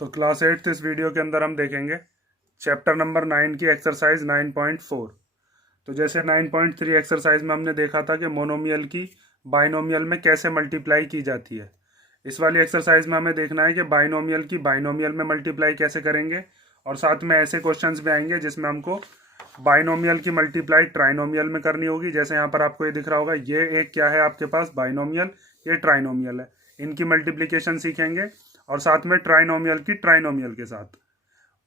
तो क्लास 8 इस वीडियो के अंदर हम देखेंगे चैप्टर नंबर 9 की एक्सरसाइज 9.4। तो जैसे 9.3 एक्सरसाइज में हमने देखा था कि मोनोमियल की बाइनोमियल में कैसे मल्टीप्लाई की जाती है। इस वाली एक्सरसाइज में हमें देखना है कि बाइनोमियल की बाइनोमियल में मल्टीप्लाई कैसे करेंगे, और साथ में ऐसे क्वेश्चंस भी आएंगे जिसमें हमको बाइनोमियल की मल्टीप्लाई ट्राइनोमियल में करनी होगी। जैसे यहाँ पर आपको ये दिख रहा होगा, ये एक क्या है आपके पास बाइनोमियल, ये ट्राइनोमियल है। इनकी मल्टीप्लिकेशन सीखेंगे और साथ में ट्राइनोमियल की ट्राइनोमियल के साथ।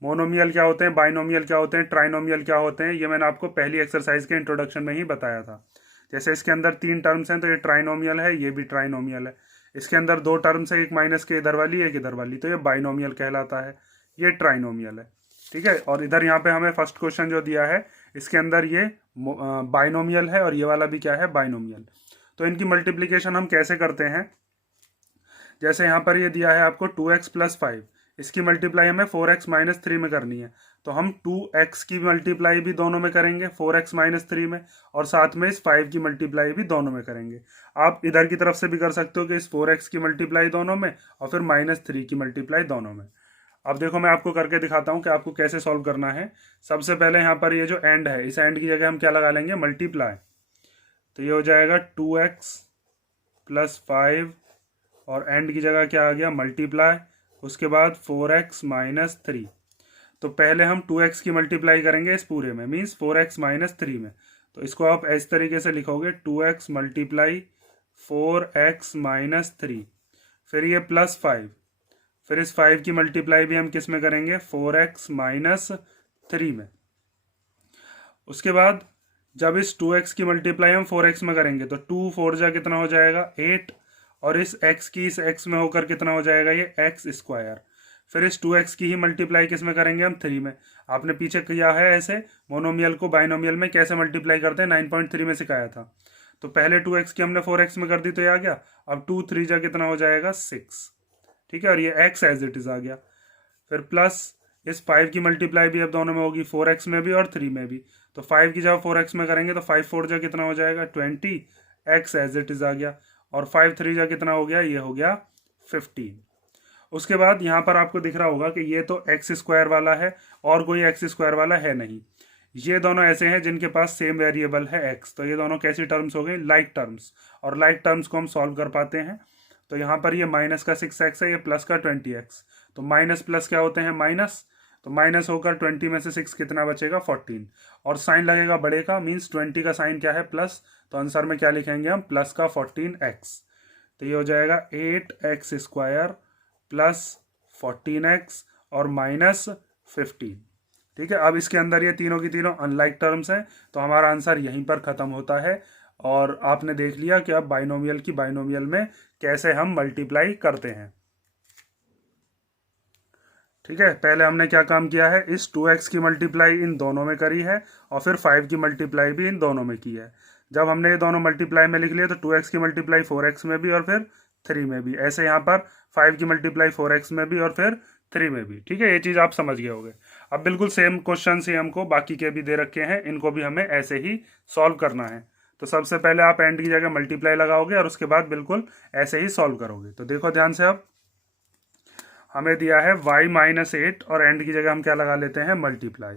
मोनोमियल क्या होते हैं, बाइनोमियल क्या होते हैं, ट्राइनोमियल क्या होते हैं, ये मैंने आपको पहली एक्सरसाइज के इंट्रोडक्शन में ही बताया था। जैसे इसके अंदर 3 टर्म्स हैं तो ये ट्राइनोमियल है, ये भी ट्राइनोमियल है। इसके अंदर 2 टर्म्स है, एक माइनस के इधर वाली एक इधर वाली, तो ये बाइनोमियल कहलाता है, ये ट्राइनोमियल है। ठीक है। और इधर यहाँ पे हमें फर्स्ट क्वेश्चन जो दिया है इसके अंदर ये बाइनोमियल है और ये वाला भी क्या है, बाइनोमियल। तो इनकी मल्टीप्लीकेशन हम कैसे करते हैं, जैसे यहाँ पर ये दिया है आपको 2x+5, इसकी मल्टीप्लाई हमें 4x-3 में करनी है। तो हम 2x की मल्टीप्लाई भी दोनों में करेंगे 4x-3 में, और साथ में इस 5 की मल्टीप्लाई भी दोनों में करेंगे। आप इधर की तरफ से भी कर सकते हो कि इस 4x की मल्टीप्लाई दोनों में और फिर -3 की मल्टीप्लाई दोनों में। अब देखो मैं आपको करके दिखाता हूँ कि आपको कैसे सॉल्व करना है। सबसे पहले यहाँ पर ये जो एंड है, इस एंड की जगह हम क्या लगा लेंगे, मल्टीप्लाई। तो ये हो जाएगा 2x+5 और एंड की जगह क्या आ गया, मल्टीप्लाई। उसके बाद 4x-3। तो पहले हम 2x की मल्टीप्लाई करेंगे इस पूरे में, मीन्स 4x-3 में। तो इसको आप इस तरीके से लिखोगे 2x मल्टीप्लाई 4x-3, फिर ये +5, फिर इस 5 की मल्टीप्लाई भी हम किस में करेंगे, 4x-3 में। उसके बाद जब इस 2x की मल्टीप्लाई हम 4x में करेंगे तो 2 4 जा कितना हो जाएगा, 8, और इस x की इस x में होकर कितना हो जाएगा, ये x²। फिर इस 2x की ही मल्टीप्लाई किस में करेंगे हम, 3 में। आपने पीछे किया है ऐसे मोनोमियल को बाइनोमियल में कैसे मल्टीप्लाई करते हैं, 9.3 में सिखाया था। तो पहले 2x की हमने 4x में कर दी तो ये आ गया। अब 2 3 जा कितना हो जाएगा, 6। ठीक है, और ये x एज इट इज आ गया। फिर प्लस इस 5 की मल्टीप्लाई भी अब दोनों में होगी, 4x में भी और 3 में भी। तो 5 की जब 4x में करेंगे तो 5 4 जा कितना हो जाएगा, 20, x एज इट इज आ गया। और 5 3 जा कितना हो गया, ये हो गया 15। उसके बाद यहाँ पर आपको दिख रहा होगा कि ये तो x² वाला है और कोई x² वाला है नहीं। ये दोनों ऐसे हैं जिनके पास सेम वेरिएबल है x। तो ये दोनों कैसी टर्म्स हो गई, लाइक टर्म्स। और लाइक टर्म्स को हम सॉल्व कर पाते हैं। तो यहाँ पर ये माइनस का 6x है, ये प्लस का 20x। तो माइनस प्लस क्या होते हैं, माइनस। तो माइनस होकर 20 में से 6 कितना बचेगा, 14। और साइन लगेगा बड़े का, मीन्स 20 का साइन क्या है, प्लस। तो आंसर में क्या लिखेंगे हम, प्लस का 14x। तो ये हो जाएगा 8x² प्लस 14x और -15। ठीक है। अब इसके अंदर ये तीनों की तीनों अनलाइक टर्म्स हैं, तो हमारा आंसर यहीं पर ख़त्म होता है। और आपने देख लिया कि अब बाइनोमियल की बाइनोमियल में कैसे हम मल्टीप्लाई करते हैं। ठीक है, पहले हमने क्या काम किया है, इस 2x की मल्टीप्लाई इन दोनों में करी है और फिर 5 की मल्टीप्लाई भी इन दोनों में की है। जब हमने ये दोनों मल्टीप्लाई में लिख लिए तो 2x की मल्टीप्लाई 4x में भी और फिर 3 में भी। ऐसे यहाँ पर 5 की मल्टीप्लाई 4x में भी और फिर 3 में भी। ठीक है, ये चीज़ आप समझ गए होंगे। अब बिल्कुल सेम क्वेश्चन ही हमको बाकी के भी दे रखे हैं, इनको भी हमें ऐसे ही सॉल्व करना है। तो सबसे पहले आप एंड की जगह मल्टीप्लाई लगाओगे और उसके बाद बिल्कुल ऐसे ही सॉल्व करोगे। तो देखो ध्यान से, अब हमें दिया है y-8 और एंड की जगह हम क्या लगा लेते हैं, मल्टीप्लाई।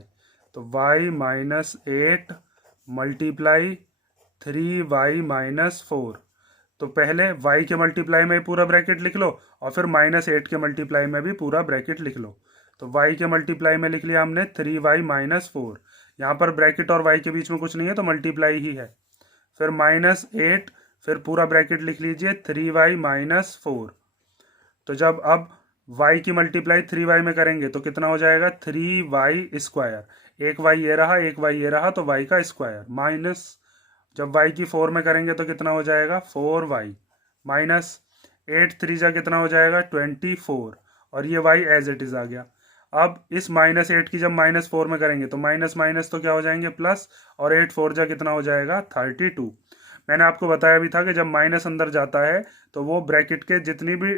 तो y-8 मल्टीप्लाई 3y-4। तो पहले y के मल्टीप्लाई में पूरा ब्रैकेट लिख लो और फिर -8 के मल्टीप्लाई में भी पूरा ब्रैकेट लिख लो। तो y के मल्टीप्लाई में लिख लिया हमने 3y-4। यहाँ पर ब्रैकेट और y के बीच में कुछ नहीं है तो मल्टीप्लाई ही है। फिर -8, फिर पूरा ब्रैकेट लिख लीजिए 3y-4। तो जब अब y की मल्टीप्लाई 3y में करेंगे तो कितना हो जाएगा, 3y²। एक y ये रहा, एक y ये रहा, तो y का स्क्वायर माइनस। जब y की 4 में करेंगे तो कितना हो जाएगा, 4y माइनस 8 3 जा कितना हो जाएगा, 24। और ये y एज इट इज आ गया। अब इस -8 की जब -4 में करेंगे तो माइनस माइनस तो क्या हो जाएंगे, प्लस। और 8 4 जा कितना हो जाएगा, 32। मैंने आपको बताया भी था कि जब माइनस अंदर जाता है तो वो ब्रैकेट के जितनी भी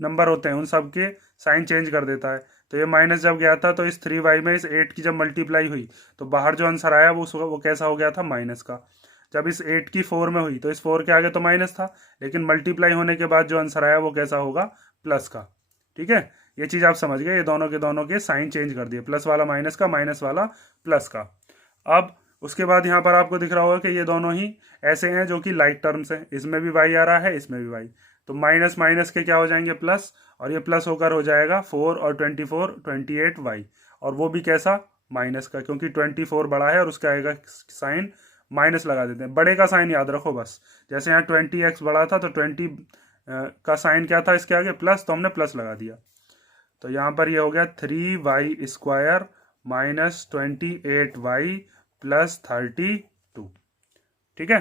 नंबर होते हैं उन सब के साइन चेंज कर देता है। तो ये माइनस जब गया था तो इस 3y में इस 8 की जब मल्टीप्लाई हुई तो बाहर जो आंसर आया वो कैसा हो गया था, माइनस का। जब इस 8 की 4 में हुई तो इस 4 के आगे तो माइनस था, लेकिन मल्टीप्लाई होने के बाद जो आंसर आया वो कैसा होगा, प्लस का। ठीक है, ये चीज़ आप समझ गए, ये दोनों के साइन चेंज कर दिए, प्लस वाला माइनस का, माइनस वाला प्लस का। अब उसके बाद यहाँ पर आपको दिख रहा होगा कि ये दोनों ही ऐसे हैं जो कि लाइक टर्म्स हैं, इसमें भी वाई आ रहा है, इसमें भी वाई, तो माइनस माइनस के क्या हो जाएंगे प्लस, और ये प्लस होकर हो जाएगा 4 और 24 28 वाई, और वो भी कैसा, माइनस का, क्योंकि 24 बड़ा है और उसका आएगा साइन माइनस लगा देते हैं। बड़े का साइन याद रखो बस, जैसे यहाँ 20x बड़ा था तो 20 का साइन क्या था इसके आगे, प्लस, तो हमने प्लस लगा दिया। तो यहाँ पर ये हो गया 3y² माइनस 28y प्लस 32। ठीक है,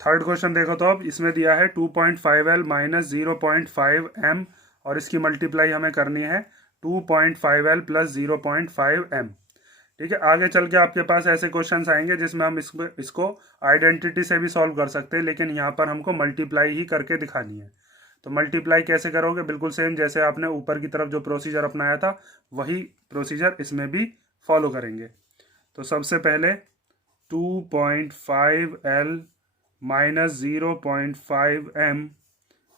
थर्ड क्वेश्चन देखो, तो अब इसमें दिया है 2.5l माइनस 0.5m और इसकी मल्टीप्लाई हमें करनी है 2.5l प्लस 0.5m। ठीक है, आगे चल के आपके पास ऐसे क्वेश्चंस आएंगे जिसमें हम इसको आइडेंटिटी से भी सॉल्व कर सकते हैं, लेकिन यहाँ पर हमको मल्टीप्लाई ही करके दिखानी है। तो मल्टीप्लाई कैसे करोगे, बिल्कुल सेम जैसे आपने ऊपर की तरफ जो प्रोसीजर अपनाया था वही प्रोसीजर इसमें भी फॉलो करेंगे। तो सबसे पहले 2.5l माइनस 0.5m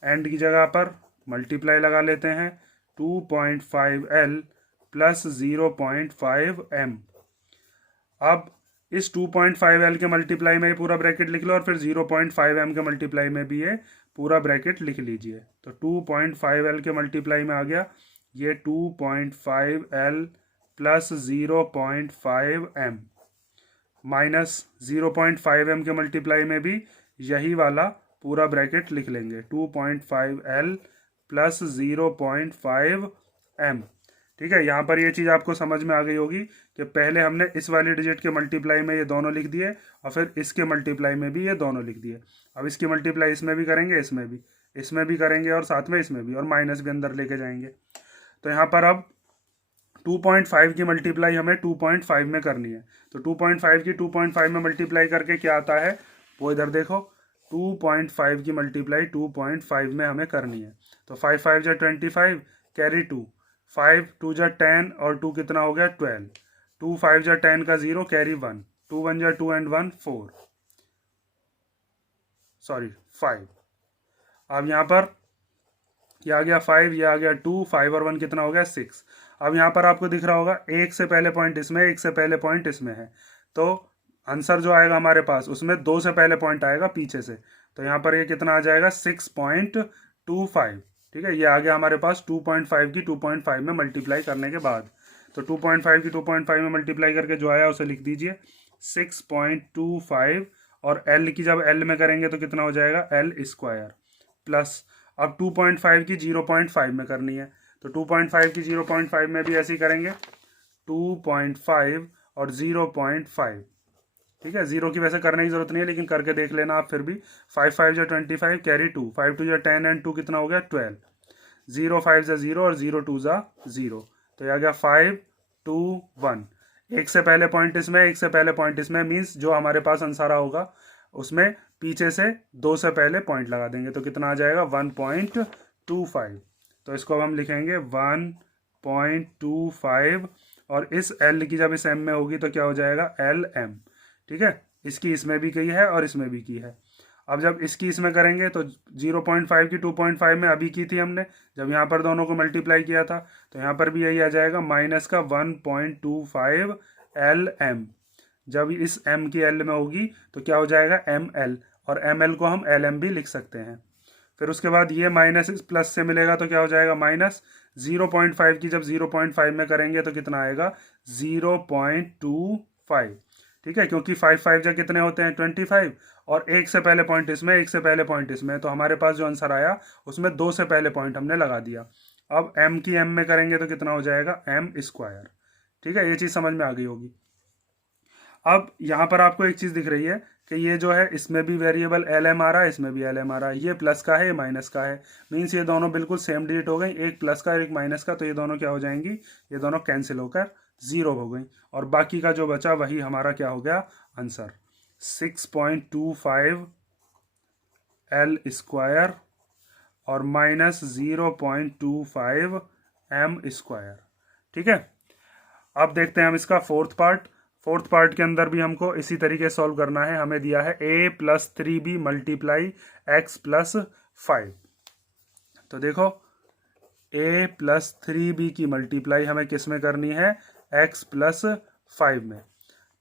एंड की जगह पर मल्टीप्लाई लगा लेते हैं 2.5l प्लस 0.5m। अब इस 2.5l के मल्टीप्लाई में ये पूरा ब्रैकेट लिख लो और फिर 0.5m के मल्टीप्लाई में भी ये पूरा ब्रैकेट लिख लीजिए। तो 2.5l के मल्टीप्लाई में आ गया ये 2.5l plus 0.5m minus 0.5m के मल्टीप्लाई में भी यही वाला पूरा ब्रैकेट लिख लेंगे 2.5l प्लस 0.5m। ठीक है, यहाँ पर ये चीज़ आपको समझ में आ गई होगी कि पहले हमने इस वाले डिजिट के मल्टीप्लाई में ये दोनों लिख दिए और फिर इसके मल्टीप्लाई में भी ये दोनों लिख दिए। अब इसकी मल्टीप्लाई इसमें भी करेंगे, इसमें भी करेंगे और साथ में इसमें भी, और माइनस भी अंदर लेके जाएंगे। तो यहाँ पर अब 2.5 की मल्टीप्लाई हमें 2.5 में करनी है, तो 2.5 की 2.5 में मल्टीप्लाई करके क्या आता है वो इधर देखो, 2.5 की मल्टीप्लाई 2.5 में हमें करनी है। तो 5 5 जा 25 कैरी 2, 5 2 जा 10 और 2 कितना हो गया 12, 2 5 जा 10 का 0 कैरी 1, 2 1 जा 2 एंड 1 4, सॉरी 5। अब यहाँ पर यह आ गया 5, यह आ गया 2, 5 और 1 कितना हो गया 6। अब यहाँ पर आपको दिख रहा होगा एक से पहले पॉइंट इसमें, एक से पहले पॉइंट इसमें है, तो आंसर जो आएगा हमारे पास उसमें 2 से पहले पॉइंट आएगा पीछे से, तो यहाँ पर ये कितना आ जाएगा 6.25। ठीक है, ये आ गया हमारे पास 2.5 की 2.5 में मल्टीप्लाई करने के बाद। तो 2.5 की 2.5 में मल्टीप्लाई करके जो आया उसे लिख दीजिए 6.25, और L की जब L में करेंगे तो कितना हो जाएगा L² प्लस, अब 2.5 की 0.5 में करनी है, तो 2.5 की 0.5 में भी ऐसे ही करेंगे 2.5 और 0.5। ठीक है, 0 की वैसे करने की जरूरत नहीं है लेकिन करके देख लेना आप फिर भी। 5 5 जा 25 कैरी 2, 5 2 जा 10 एंड 2 कितना हो गया 12, 0 5 जा 0 और 0 2 जा 0, तो यह आ गया 5 2 1। एक से पहले पॉइंट इसमें, एक से पहले पॉइंट इसमें, मीन्स जो हमारे पास आंसर होगा उसमें पीछे से 2 से पहले पॉइंट लगा देंगे, तो कितना आ जाएगा 1.25। तो इसको हम लिखेंगे 1.25, और इस L की जब इस M में होगी तो क्या हो जाएगा LM। ठीक है, इसकी इसमें भी की है और इसमें भी की है। अब जब इसकी इसमें करेंगे तो 0.5 की 2.5 में अभी की थी हमने जब यहाँ पर दोनों को मल्टीप्लाई किया था, तो यहाँ पर भी यही आ जाएगा माइनस का 1.25 LM। जब इस M की L में होगी तो क्या हो जाएगा ML, और ML को हम LM भी लिख सकते हैं। फिर उसके बाद ये माइनस इस प्लस से मिलेगा तो क्या हो जाएगा माइनस, 0.5 की जब 0.5 में करेंगे तो कितना आएगा 0.25। ठीक है, क्योंकि 5 5 जा कितने होते हैं 25, और एक से पहले पॉइंट इसमें, एक से पहले पॉइंट इसमें, तो हमारे पास जो आंसर आया उसमें 2 से पहले पॉइंट हमने लगा दिया। अब M की M में करेंगे तो कितना हो जाएगा M²। ठीक है, ये चीज़ समझ में आ गई होगी। अब यहाँ पर आपको एक चीज़ दिख रही है कि ये जो है इसमें भी वेरिएबल LM आ रहा है, इसमें भी LM आ रहा है, ये प्लस का है, ये माइनस का है, मीन्स ये दोनों बिल्कुल सेम डिजिट हो गई, एक प्लस का और एक माइनस का, तो ये दोनों क्या हो जाएंगी, ये दोनों कैंसिल होकर 0 हो गई, और बाकी का जो बचा वही हमारा क्या हो गया आंसर 6.25 L² और माइनस 0.25 M²। ठीक है, अब देखते हैं हम इसका फोर्थ पार्ट के अंदर भी हमको इसी तरीके से सॉल्व करना है। हमें दिया है a + 3b मल्टीप्लाई x + 5। तो देखो ए प्लस 3b की मल्टीप्लाई हमें किस में करनी है, x प्लस 5 में।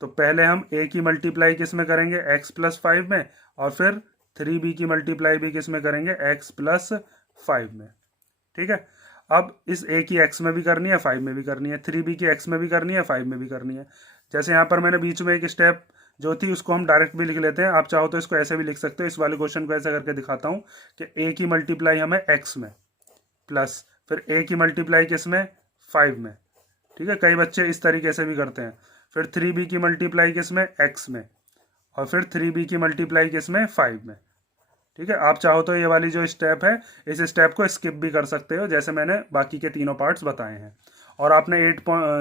तो पहले हम a की मल्टीप्लाई किस में करेंगे, x प्लस 5 में, और फिर 3b की मल्टीप्लाई भी किस में करेंगे, x प्लस 5 में। ठीक है, अब इस a की x में भी करनी है, 5 में भी करनी है, 3b की x में भी करनी है, 5 में भी करनी है। जैसे यहाँ पर मैंने बीच में एक स्टेप जो थी उसको हम डायरेक्ट भी लिख लेते हैं, आप चाहो तो इसको ऐसे भी लिख सकते हो। इस वाले क्वेश्चन को ऐसा करके दिखाता हूँ कि a की मल्टीप्लाई हमें x में प्लस फिर a की मल्टीप्लाई किस में, 5 में। ठीक है, कई बच्चे इस तरीके से भी करते हैं। फिर 3b की मल्टीप्लाई किस में, x में, और फिर 3b की मल्टीप्लाई किस में, 5 में। ठीक है, आप चाहो तो ये वाली जो स्टेप है इस स्टेप को स्किप भी कर सकते हो, जैसे मैंने बाकी के तीनों पार्ट्स बताए हैं। और आपने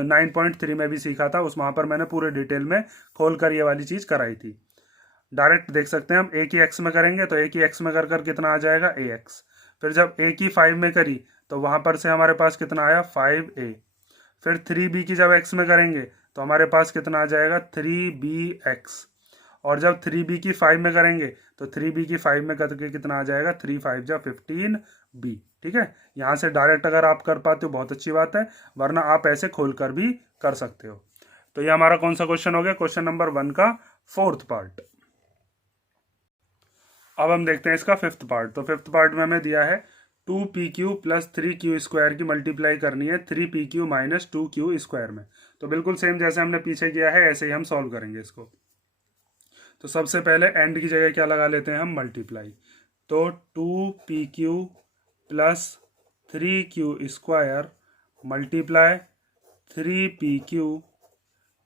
9.3 में भी सीखा था, उस वहाँ पर मैंने पूरे डिटेल में खोल कर ये वाली चीज़ कराई थी। डायरेक्ट देख सकते हैं हम, a की x में करेंगे तो a की x में कर कर कितना आ जाएगा, ax। फिर जब a की 5 में करी तो वहाँ पर से हमारे पास कितना आया, 5a। फिर 3b की जब x में करेंगे तो हमारे पास कितना आ जाएगा, 3bx। और जब 3b की 5 में करेंगे तो 3b की 5 में करके कितना आ जाएगा, 3 5 जा 15b। ठीक है, यहाँ से डायरेक्ट अगर आप कर पाते हो बहुत अच्छी बात है, वरना आप ऐसे खोल कर भी कर सकते हो। तो ये हमारा कौन सा क्वेश्चन हो गया, क्वेश्चन नंबर 1 का 4th पार्ट। अब हम देखते हैं इसका 5th पार्ट। तो 5th पार्ट में हमें दिया है 2pq प्लस 3q स्क्वायर की मल्टीप्लाई करनी है 3pq माइनस 2q स्क्वायर में। तो बिल्कुल सेम जैसे हमने पीछे किया है ऐसे ही हम सॉल्व करेंगे इसको। तो सबसे पहले एंड की जगह क्या लगा लेते हैं हम, मल्टीप्लाई। तो 2pq plus 3q square multiply 3pq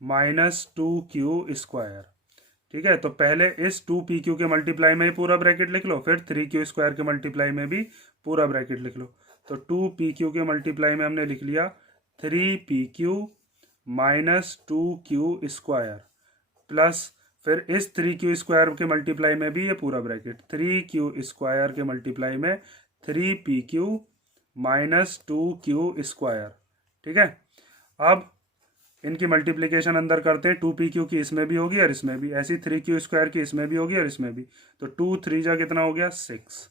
minus 2q square. ठीक है, तो पहले इस 2pq के मल्टीप्लाई में ही पूरा ब्रैकेट लिख लो, फिर 3q स्क्वायर के मल्टीप्लाई में भी पूरा ब्रैकेट लिख लो। तो 2pq के मल्टीप्लाई में हमने लिख लिया 3pq minus 2q square plus फिर इस 3q स्क्वायर के मल्टीप्लाई में भी ये पूरा ब्रैकेट, 3q स्क्वायर के मल्टीप्लाई में 3pq माइनस 2q स्क्वायर। ठीक है, अब इनकी मल्टीप्लिकेशन अंदर करते हैं, 2pq की इसमें भी होगी और इसमें भी, ऐसी 3q स्क्वायर की इसमें भी होगी और इसमें भी। तो 2 3 जा कितना हो गया, 6।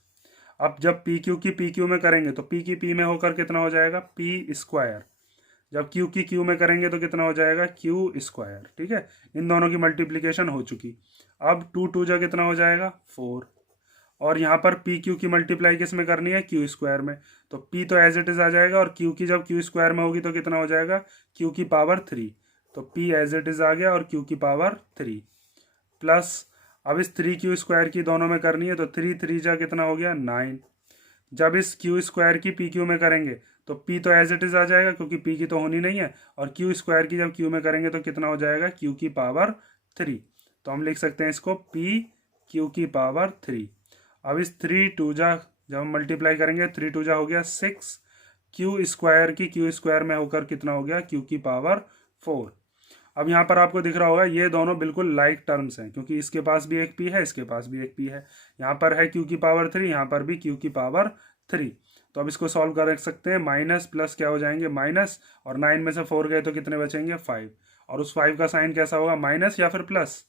अब जब pq की pq में करेंगे तो p की p में होकर कितना हो जाएगा, p स्क्वायर। जब q की q में करेंगे तो कितना हो जाएगा, q स्क्वायर। ठीक है, इन दोनों की मल्टीप्लिकेशन हो चुकी। अब 2 2 जा कितना हो जाएगा, 4। और यहाँ पर पी क्यू की मल्टीप्लाई किस में करनी है, क्यू स्क्वायर में। तो पी तो एज इट इज आ जाएगा, और क्यू की जब क्यू स्क्वायर में होगी तो कितना हो जाएगा, क्यू की पावर 3। तो पी एज इट इज आ गया और क्यू की पावर 3 प्लस अब इस 3q स्क्वायर की दोनों में करनी है तो 3 3 जा कितना हो गया, 9। जब इस क्यू स्क्वायर की पी क्यू में करेंगे तो p तो एज इट इज आ जाएगा क्योंकि p की तो होनी नहीं है, और क्यू स्क्वायर की जब क्यू में करेंगे तो कितना हो जाएगा, q की पावर 3। तो हम लिख सकते हैं इसको p q की पावर 3। अब इस 3 2 जा जब हम मल्टीप्लाई करेंगे 3 2 जा हो गया 6, क्यू स्क्वायर की क्यू स्क्वायर में होकर कितना हो गया, q की पावर 4। अब यहाँ पर आपको दिख रहा होगा ये दोनों बिल्कुल लाइक टर्म्स हैं, क्योंकि इसके पास भी एक p है, इसके पास भी एक p है। यहाँ पर है q की पावर 3, यहाँ पर भी q की पावर 3। तो अब इसको सॉल्व कर सकते हैं, माइनस प्लस क्या हो जाएंगे, माइनस, और 9 में से 4 गए तो कितने बचेंगे, 5। और उस 5 का साइन कैसा होगा, माइनस या फिर प्लस।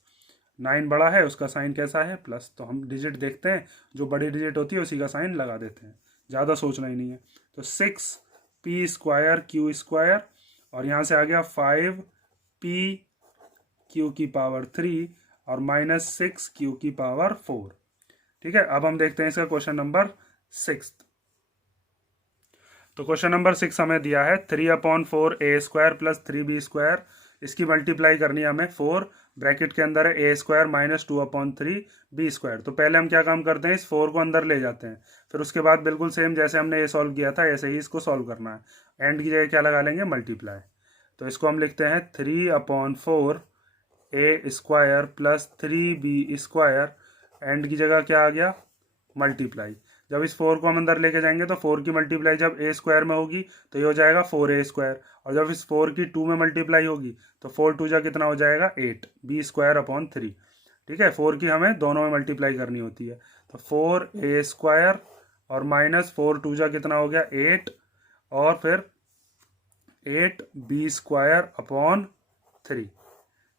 9 बड़ा है, उसका साइन कैसा है, प्लस। तो हम डिजिट देखते हैं, जो बड़ी डिजिट होती है उसी का साइन लगा देते हैं, ज़्यादा सोचना ही नहीं है। तो 6 p स्क्वायर q स्क्वायर, और यहाँ से आ गया 5 p q की पावर 3 और माइनस 6 q की पावर 4। ठीक है, अब हम देखते हैं इसका क्वेश्चन नंबर 6। तो क्वेश्चन नंबर 6 हमें दिया है 3/4 a square plus 3b square, इसकी मल्टीप्लाई करनी है हमें 4, ब्रैकेट के अंदर है a square minus 2/3 b square. तो पहले हम क्या काम करते हैं, इस 4 को अंदर ले जाते हैं, फिर उसके बाद बिल्कुल सेम जैसे हमने ये सॉल्व किया था ऐसे ही इसको सॉल्व करना है। एंड की जगह क्या लगा लेंगे, मल्टीप्लाई। तो इसको हम लिखते हैं 3/4 a square plus 3b square, and की जगह क्या आ गया, मल्टीप्लाई। जब इस 4 को हम अंदर लेके जाएंगे तो 4 की मल्टीप्लाई जब a स्क्वायर में होगी तो ये हो जाएगा 4a स्क्वायर, और जब इस 4 की 2 में मल्टीप्लाई होगी तो 4 2 जा कितना हो जाएगा, 8 b स्क्वायर अपॉन 3। ठीक है, 4 की हमें दोनों में मल्टीप्लाई करनी होती है। तो 4a स्क्वायर और माइनस 4 2 जा कितना हो गया, 8, और फिर 8b स्क्वायर अपॉन 3।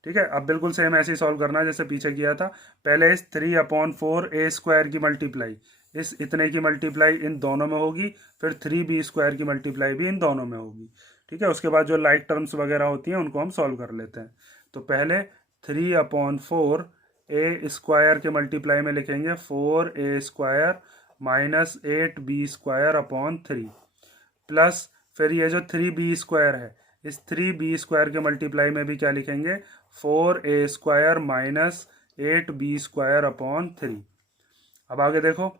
ठीक है, अब बिल्कुल सेम ऐसे ही सॉल्व करना है जैसे पीछे किया था। पहले इस 3/4 a स्क्वायर की मल्टीप्लाई, इस इतने की मल्टीप्लाई इन दोनों में होगी, फिर 3b² की मल्टीप्लाई भी इन दोनों में होगी। ठीक है, उसके बाद जो लाइक टर्म्स वगैरह होती हैं उनको हम सॉल्व कर लेते हैं। तो पहले 3/4 a² के मल्टीप्लाई में लिखेंगे 4a² minus 8b² upon 3 plus फिर ये जो 3b² है, इस 3b² के मल्टीप्लाई में भी क्या लिखेंगे 4a² माइनस 8b² अपॉन 3। अब आगे देखो,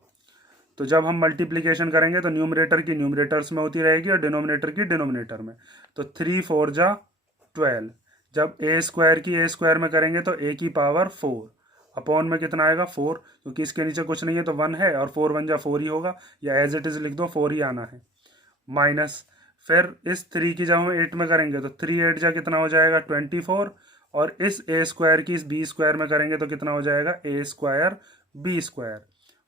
तो जब हम मल्टीप्लिकेशन करेंगे तो न्यूमरेटर की न्यूमरेटर्स में होती रहेगी और डिनोमिनेटर की डिनोमिनेटर में। तो 3 4 जा 12, जब a² की a² में करेंगे तो a की पावर 4 अपॉन में कितना आएगा 4, क्योंकि इसके नीचे कुछ नहीं है तो 1 है और 4 1 जा 4 ही होगा, या एज इट इज लिख दो 4 ही आना है। माइनस फिर इस 3 की जब हम 8 में करेंगे तो 3 8 जा कितना हो जाएगा 24, और इस a² की इस b² में करेंगे तो कितना हो जाएगा a² b²।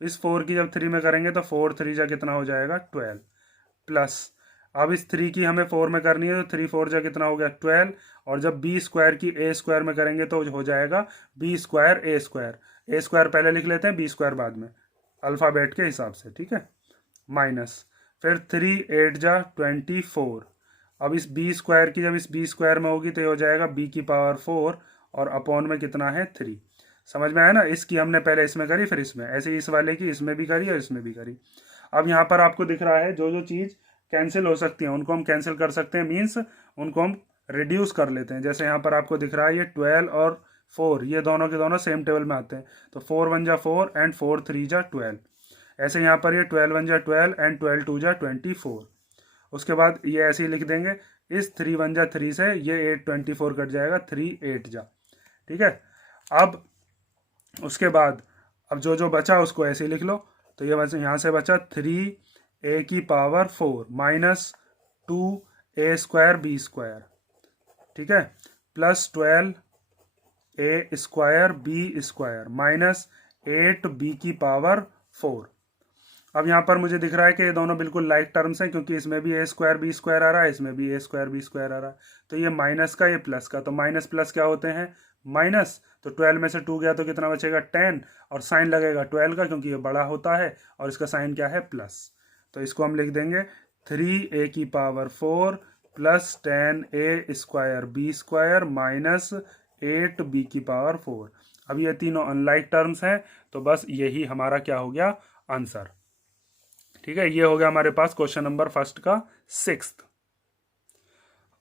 इस 4 की जब 3 में करेंगे तो 4 3 जा कितना हो जाएगा 12 प्लस अब इस 3 की हमें 4 में करनी है तो 3 4 जा कितना हो गया 12, और जब b² की a² में करेंगे तो हो जाएगा b² a² पहले लिख लेते हैं, b² बाद में अल्फ़ाबेट के हिसाब से। ठीक है, माइनस फिर 3 8 जा 24, अब इस b² की जब इस b² में होगी तो ये हो जाएगा b की पावर 4 और अपॉन में कितना है 3। समझ में आया ना, इसकी हमने पहले इसमें करी फिर इसमें, ऐसे ही इस वाले की इसमें भी करी और इसमें भी करी। अब यहाँ पर आपको दिख रहा है जो जो चीज़ कैंसिल हो सकती है उनको हम कैंसिल कर सकते हैं, मीन्स उनको हम रिड्यूस कर लेते हैं। जैसे यहाँ पर आपको दिख रहा है ये 12 और 4 ये दोनों के दोनों सेम टेबल में आते हैं, तो 4 1 जा 4 एंड 4 3 जा 12। ऐसे यहाँ पर ये 12 1 जा 12 एंड 12 2 जा 24। उसके बाद ये ऐसे ही लिख देंगे, इस 3 1 जा 3 से ये 8 24 कट जाएगा, 3 8 जा। ठीक है, अब उसके बाद अब जो जो बचा उसको ऐसे ही लिख लो, तो ये बचा यहाँ से बचा 3a की पावर 4 माइनस 2a² b²। ठीक है, plus 12a² b² minus 8b की पावर 4। अब यहाँ पर मुझे दिख रहा है कि ये दोनों बिल्कुल लाइक टर्म्स हैं, क्योंकि इसमें भी a² b² आ रहा है, इसमें भी a² b² आ रहा है। तो ये माइनस का ये प्लस का, तो माइनस प्लस क्या होते हैं माइनस, तो 12 में से 2 गया तो कितना बचेगा 10, और साइन लगेगा 12 का क्योंकि ये बड़ा होता है और इसका साइन क्या है प्लस। तो इसको हम लिख देंगे 3a की power 4 plus 10a² b² minus 8b की पावर 4। अब ये तीनों अनलाइक टर्म्स हैं, तो बस यही हमारा क्या हो गया आंसर। ठीक है, ये हो गया हमारे पास क्वेश्चन नंबर फर्स्ट का 6th।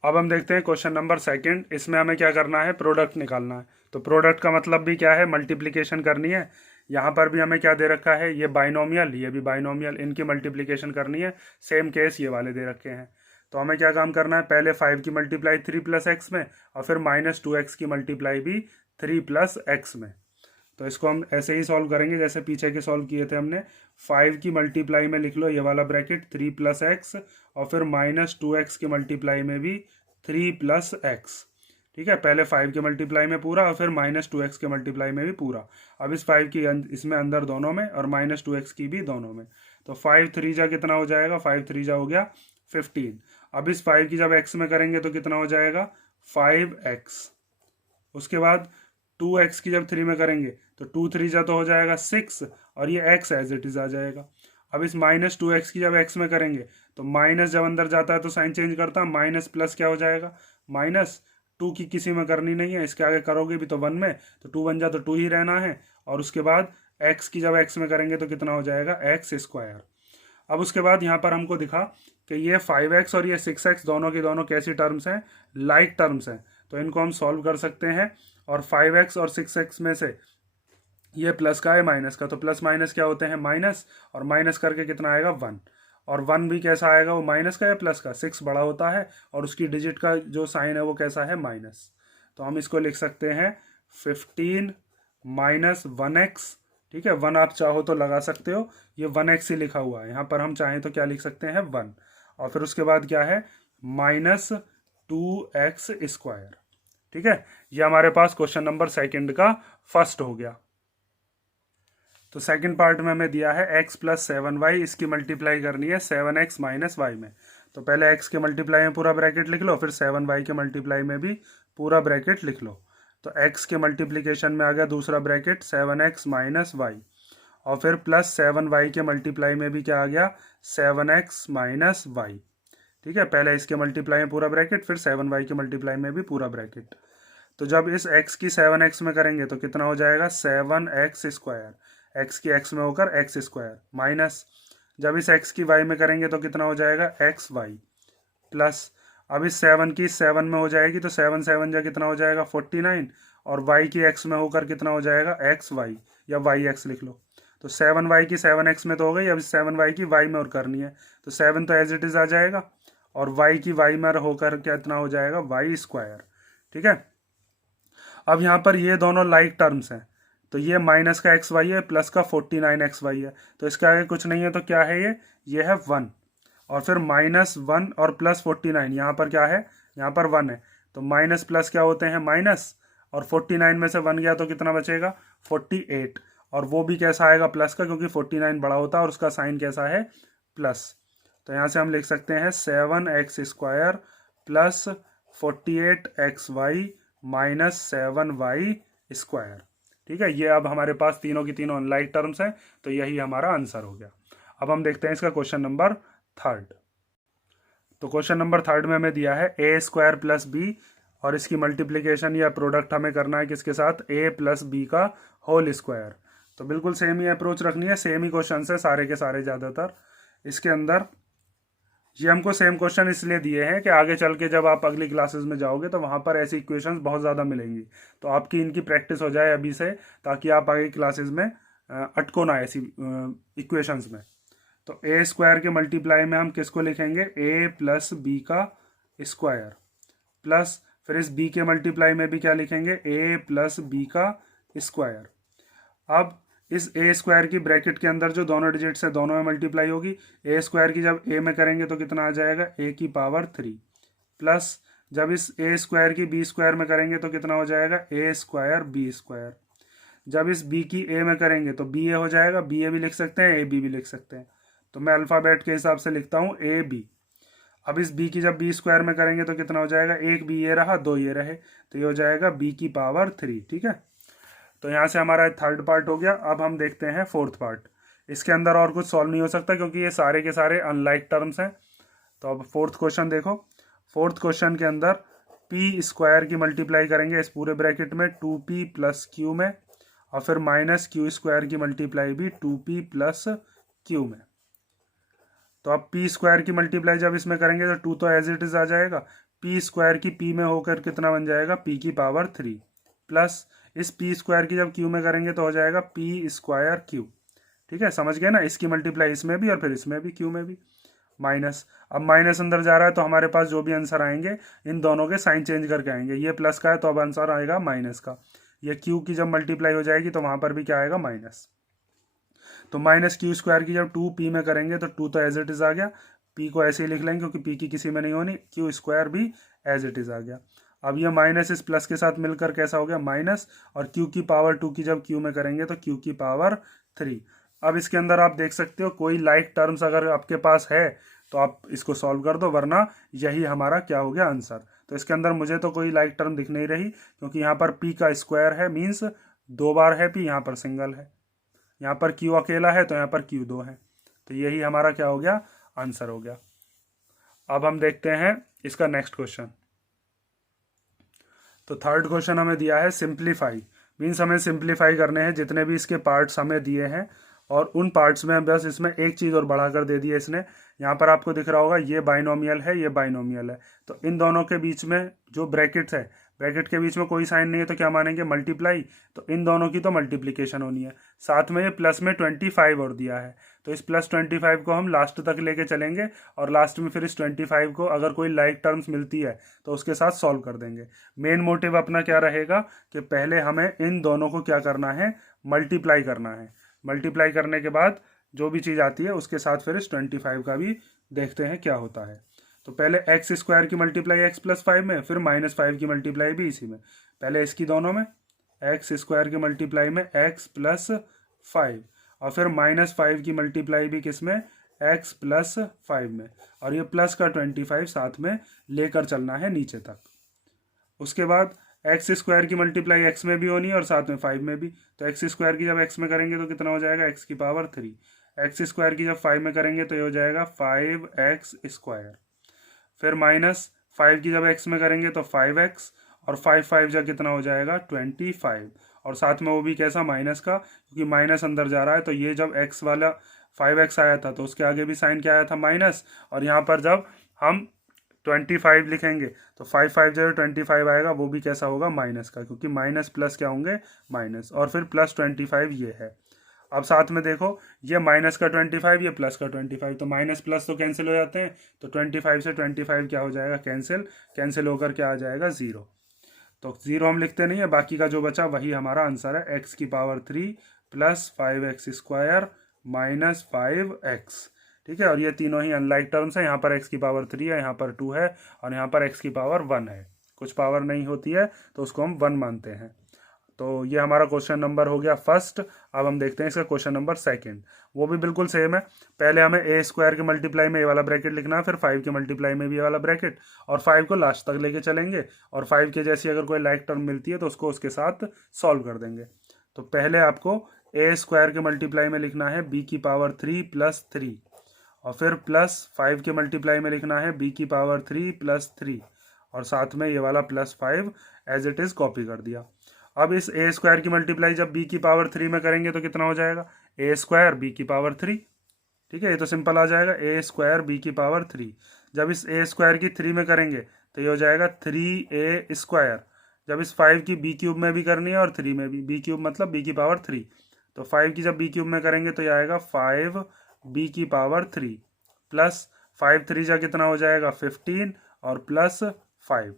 अब हम देखते हैं क्वेश्चन नंबर 2। इसमें हमें क्या करना है, प्रोडक्ट निकालना है। तो प्रोडक्ट का मतलब भी क्या है, मल्टीप्लिकेशन करनी है। यहाँ पर भी हमें क्या दे रखा है, ये बाइनोमियल, ये भी बाइनोमियल, इनकी मल्टीप्लिकेशन करनी है। सेम केस ये वाले दे रखे हैं। तो हमें क्या काम करना है, पहले 5 की मल्टीप्लाई 3 + x में, और फिर -2x की मल्टीप्लाई भी 3 + x में। तो इसको हम ऐसे ही सॉल्व करेंगे जैसे पीछे के सॉल्व किए थे हमने। 5 की मल्टीप्लाई में लिख लो ये वाला ब्रैकेट 3 + x, और फिर -2x की मल्टीप्लाई में भी 3 + x। ठीक है, पहले 5 के मल्टीप्लाई में पूरा और फिर -2x के मल्टीप्लाई में भी पूरा। अब इस 5 की इसमें अंदर दोनों में और -2x की भी दोनों में। तो 5 3 जा कितना हो जाएगा, 5 3 जा हो गया 15। अब इस 5 की जब x में करेंगे तो कितना हो जाएगा 5x। उसके बाद 2x की जब 3 में करेंगे तो 2 3 जा तो हो जाएगा 6, और ये x एज इट इज आ जाएगा। अब इस -2x की जब x में करेंगे तो माइनस जब अंदर जाता है तो साइन चेंज करता है, माइनस प्लस क्या हो जाएगा -2 की किसी में करनी नहीं है, इसके आगे करोगे भी तो 1 में, तो 2 1 जा तो 2 ही रहना है। और उसके बाद x की जब x में करेंगे तो कितना हो जाएगा x²। अब उसके बाद यहाँ पर हमको दिखा कि ये 5x और ये 6x दोनों की दोनों कैसी टर्म्स हैं, लाइक टर्म्स हैं। तो इनको हम सॉल्व कर सकते हैं, और 5x और 6x में से ये प्लस का है माइनस का, तो प्लस माइनस क्या होते हैं माइनस, और माइनस करके कितना आएगा 1। और 1 भी कैसा आएगा, वो माइनस का या प्लस का, 6 बड़ा होता है और उसकी डिजिट का जो साइन है वो कैसा है माइनस। तो हम इसको लिख सकते हैं 15 - 1x। ठीक है, 1 आप चाहो तो लगा सकते हो, ये 1x ही लिखा हुआ है, यहाँ पर हम चाहें तो क्या लिख सकते हैं 1। और फिर उसके बाद क्या है -2x²। ठीक है, ये हमारे पास क्वेश्चन नंबर 2 का फर्स्ट हो गया। तो सेकंड पार्ट में हमें दिया है x + 7y, इसकी मल्टीप्लाई करनी है 7x - y में। तो पहले x के मल्टीप्लाई में पूरा ब्रैकेट लिख लो, फिर 7y के मल्टीप्लाई में भी पूरा ब्रैकेट लिख लो। तो x के मल्टीप्लिकेशन में आ गया दूसरा ब्रैकेट 7x - y, और फिर प्लस 7y के मल्टीप्लाई में भी क्या आ गया 7x माइनस वाई। ठीक है, पहले इसके मल्टीप्लाई में पूरा ब्रैकेट, फिर 7y के मल्टीप्लाई में भी पूरा ब्रैकेट। तो जब इस x की 7x में करेंगे तो कितना हो जाएगा 7x स्क्वायर, x की x में होकर x स्क्वायर, माइनस जब इस x की y में करेंगे तो कितना हो जाएगा xy, प्लस अब इस 7 की 7 में हो जाएगी तो 7 7 जा कितना हो जाएगा 49, और y की x में होकर कितना हो जाएगा xy या yx लिख लो। तो 7y की 7x में तो हो गई, अब 7y की y में और करनी है तो 7 तो एज इट इज आ जाएगा, और y की y में होकर कितना हो जाएगा y स्क्वायर। ठीक है, अब यहाँ पर ये दोनों लाइक टर्म्स हैं, तो ये माइनस का एक्स वाई है, प्लस का 49xy है, तो इसके आगे कुछ नहीं है तो क्या है ये है 1, और फिर -1 और प्लस 49, यहाँ पर क्या है, यहाँ पर 1 है, तो माइनस प्लस क्या होते हैं माइनस, और 49 में से 1 गया तो कितना बचेगा 48, और वो भी कैसा आएगा प्लस का, क्योंकि 49 बड़ा होता है और उसका साइन कैसा है प्लस। तो यहाँ से हम लिख सकते हैं 7x square plus 48xy minus 7y square. ठीक है, ये अब हमारे पास तीनों की तीनों अनलाइक टर्म्स हैं, तो यही हमारा आंसर हो गया। अब हम देखते हैं इसका क्वेश्चन नंबर 3। तो क्वेश्चन नंबर 3 में हमें दिया है a स्क्वायर प्लस बी, और इसकी मल्टीप्लीकेशन या प्रोडक्ट हमें करना है किसके साथ, a प्लस बी का होल स्क्वायर। तो बिल्कुल सेम ही अप्रोच रखनी है, सेम ही क्वेश्चन है सारे के सारे ज़्यादातर। इसके अंदर ये हमको सेम क्वेश्चन इसलिए दिए हैं कि आगे चल के जब आप अगली क्लासेस में जाओगे तो वहाँ पर ऐसी इक्वेशंस बहुत ज़्यादा मिलेंगी, तो आपकी इनकी प्रैक्टिस हो जाए अभी से, ताकि आप आगे क्लासेस में अटको ना ऐसी इक्वेशंस में। तो ए स्क्वायर के मल्टीप्लाई में हम किसको लिखेंगे, ए प्लस बी का स्क्वायर, प्लस फिर इस बी के मल्टीप्लाई में भी क्या लिखेंगे, ए प्लस बी का स्क्वायर। अब इस ए स्क्वायर की ब्रैकेट के अंदर जो दोनों डिजिट्स है दोनों में मल्टीप्लाई होगी, ए स्क्वायर की जब ए में करेंगे तो कितना आ जाएगा ए की पावर 3, प्लस जब इस ए स्क्वायर की बी स्क्वायर में करेंगे तो कितना हो जाएगा ए स्क्वायर बी स्क्वायर। जब इस बी की ए में करेंगे तो बी ए हो जाएगा, बी ए भी लिख सकते हैं, ए बी भी लिख सकते हैं, तो मैं अल्फ़ाबेट के हिसाब से लिखता हूँ ए बी। अब इस बी की जब बी स्क्वायर में करेंगे तो कितना हो जाएगा, एक बी ये रहा, दो ये रहे, तो ये हो जाएगा बी की पावर 3। ठीक है, तो यहाँ से हमारा थर्ड पार्ट हो गया। अब हम देखते हैं फोर्थ पार्ट। इसके अंदर और कुछ सॉल्व नहीं हो सकता क्योंकि ये सारे के सारे अनलाइक टर्म्स हैं। तो अब फोर्थ क्वेश्चन देखो, फोर्थ क्वेश्चन के अंदर पी स्क्वायर की मल्टीप्लाई करेंगे इस पूरे ब्रैकेट में 2p प्लस क्यू में, और फिर माइनस क्यू स्क्वायर की मल्टीप्लाई भी 2p प्लस क्यू में। तो अब पी स्क्वायर की मल्टीप्लाई जब इसमें करेंगे तो 2 तो एज इट इज आ जाएगा, पी स्क्वायर की पी में होकर कितना बन जाएगा पी की पावर 3, प्लस इस पी स्क्वायर की जब क्यू में करेंगे तो हो जाएगा पी स्क्वायर क्यू। ठीक है, समझ गए ना, इसकी मल्टीप्लाई इसमें भी और फिर इसमें भी क्यू में भी, माइनस। अब माइनस अंदर जा रहा है तो हमारे पास जो भी आंसर आएंगे इन दोनों के साइन चेंज करके आएंगे। ये प्लस का है तो अब आंसर आएगा माइनस का, ये क्यू की जब मल्टीप्लाई हो जाएगी तो वहां पर भी क्या आएगा माइनस। तो माइनस क्यू स्क्वायर की जब 2p में करेंगे तो 2 तो एज इट इज आ गया, p को ऐसे ही लिख लेंगे क्योंकि p की किसी में नहीं होनी, क्यू स्क्वायर भी एज इट इज आ गया। अब ये माइनस इस प्लस के साथ मिलकर कैसा हो गया माइनस, और q की पावर 2 की जब q में करेंगे तो q की पावर 3। अब इसके अंदर आप देख सकते हो कोई लाइक टर्म्स अगर आपके पास है तो आप इसको सॉल्व कर दो, वरना यही हमारा क्या हो गया आंसर। तो इसके अंदर मुझे तो कोई लाइक टर्म दिख नहीं रही क्योंकि यहाँ पर p का स्क्वायर है, मीन्स 2 बार है p, यहाँ पर सिंगल है, यहाँ पर q अकेला है तो यहाँ पर q 2 है, तो यही हमारा क्या हो गया आंसर हो गया। अब हम देखते हैं इसका नेक्स्ट क्वेश्चन। तो थर्ड क्वेश्चन हमें दिया है सिंप्लीफाई, मीन्स हमें सिंप्लीफाई करने हैं जितने भी इसके पार्ट्स हमें दिए हैं, और उन पार्ट्स में बस इसमें एक चीज़ और बढ़ाकर दे दी है इसने। यहाँ पर आपको दिख रहा होगा ये बाइनोमियल है, ये बाइनोमियल है, तो इन दोनों के बीच में जो ब्रैकेट्स है, ब्रैकेट के बीच में कोई साइन नहीं है तो क्या मानेंगे मल्टीप्लाई, तो इन दोनों की तो मल्टीप्लिकेशन होनी है। साथ में ये प्लस में 25 और दिया है, तो इस प्लस 25 को हम लास्ट तक लेके चलेंगे, और लास्ट में फिर इस 25 को अगर कोई लाइक टर्म्स मिलती है तो उसके साथ सॉल्व कर देंगे। मेन मोटिव अपना क्या रहेगा कि पहले हमें इन दोनों को क्या करना है मल्टीप्लाई करना है, मल्टीप्लाई करने के बाद जो भी चीज़ आती है उसके साथ फिर इस 25 का भी देखते हैं क्या होता है। तो पहले एक्स स्क्वायर की मल्टीप्लाई एक्स प्लस 5 में, फिर -5 की मल्टीप्लाई भी इसी में, पहले इसकी दोनों में एक्स स्क्वायर की मल्टीप्लाई में एक्स प्लस 5, और फिर -5 की मल्टीप्लाई भी किस में एक्स प्लस 5 में, और ये प्लस का 25 साथ में लेकर चलना है नीचे तक। उसके बाद एक्स स्क्वायर की मल्टीप्लाई एक्स में भी होनी है और साथ में 5 में भी। तो एक्स स्क्वायर की जब एक्स में करेंगे तो कितना हो जाएगा, एक्स की पावर 3। एक्स स्क्वायर की जब 5 में करेंगे तो ये हो जाएगा 5x स्क्वायर। फिर माइनस 5 की जब एक्स में करेंगे तो 5x, और 5 जा कितना हो जाएगा 25, और साथ में वो भी कैसा, माइनस का, क्योंकि माइनस अंदर जा रहा है। तो ये जब x वाला 5x आया था तो उसके आगे भी साइन क्या आया था, माइनस। और यहाँ पर जब हम 25 लिखेंगे तो 5 जो 25 आएगा वो भी कैसा होगा, माइनस का, क्योंकि माइनस प्लस क्या होंगे, माइनस, और फिर प्लस 25 ये है। अब साथ में देखो, ये माइनस का 25, ये प्लस का 25, तो माइनस प्लस तो कैंसिल हो जाते हैं। तो 25 से 25 क्या हो जाएगा, कैंसिल, कैंसिल होकर क्या आ जाएगा, 0। तो 0 हम लिखते नहीं है, बाकी का जो बचा वही हमारा आंसर है, एक्स की power 3 plus 5x square minus 5x। ठीक है, और ये तीनों ही अनलाइक टर्म्स है। यहाँ पर एक्स की पावर 3 है, यहाँ पर 2 है, और यहाँ पर एक्स की पावर 1 है। कुछ पावर नहीं होती है तो उसको हम 1 मानते हैं। तो ये हमारा क्वेश्चन नंबर हो गया फर्स्ट। अब हम देखते हैं इसका क्वेश्चन नंबर सेकंड, वो भी बिल्कुल सेम है। पहले हमें ए स्क्वायर के मल्टीप्लाई में ये वाला ब्रैकेट लिखना है, फिर 5 के मल्टीप्लाई में भी ये वाला ब्रैकेट, और 5 को लास्ट तक लेके चलेंगे, और 5 के जैसी अगर कोई लाइक टर्म मिलती है तो उसको उसके साथ सॉल्व कर देंगे। तो पहले आपको ए स्क्वायर के मल्टीप्लाई में लिखना है बी की पावर 3 प्लस 3, और फिर प्लस 5 के मल्टीप्लाई में लिखना है बी की पावर 3 प्लस 3, और साथ में ये वाला plus 5 as it is copy कर दिया। अब इस ए स्क्वायर की मल्टीप्लाई जब बी की पावर 3 में करेंगे तो कितना हो जाएगा, ए स्क्वायर बी की पावर 3। ठीक है, ये तो सिंपल आ जाएगा, ए स्क्वायर बी की पावर 3। जब इस ए स्क्वायर की 3 में करेंगे तो ये हो जाएगा 3a स्क्वायर। जब इस 5 की बी क्यूब में भी करनी है और 3 में भी, बी क्यूब मतलब बी की पावर 3, तो 5 की जब बी क्यूब में करेंगे तो ये आएगा 5b की पावर 3 प्लस 5 3 जा कितना हो जाएगा 15, और प्लस 5।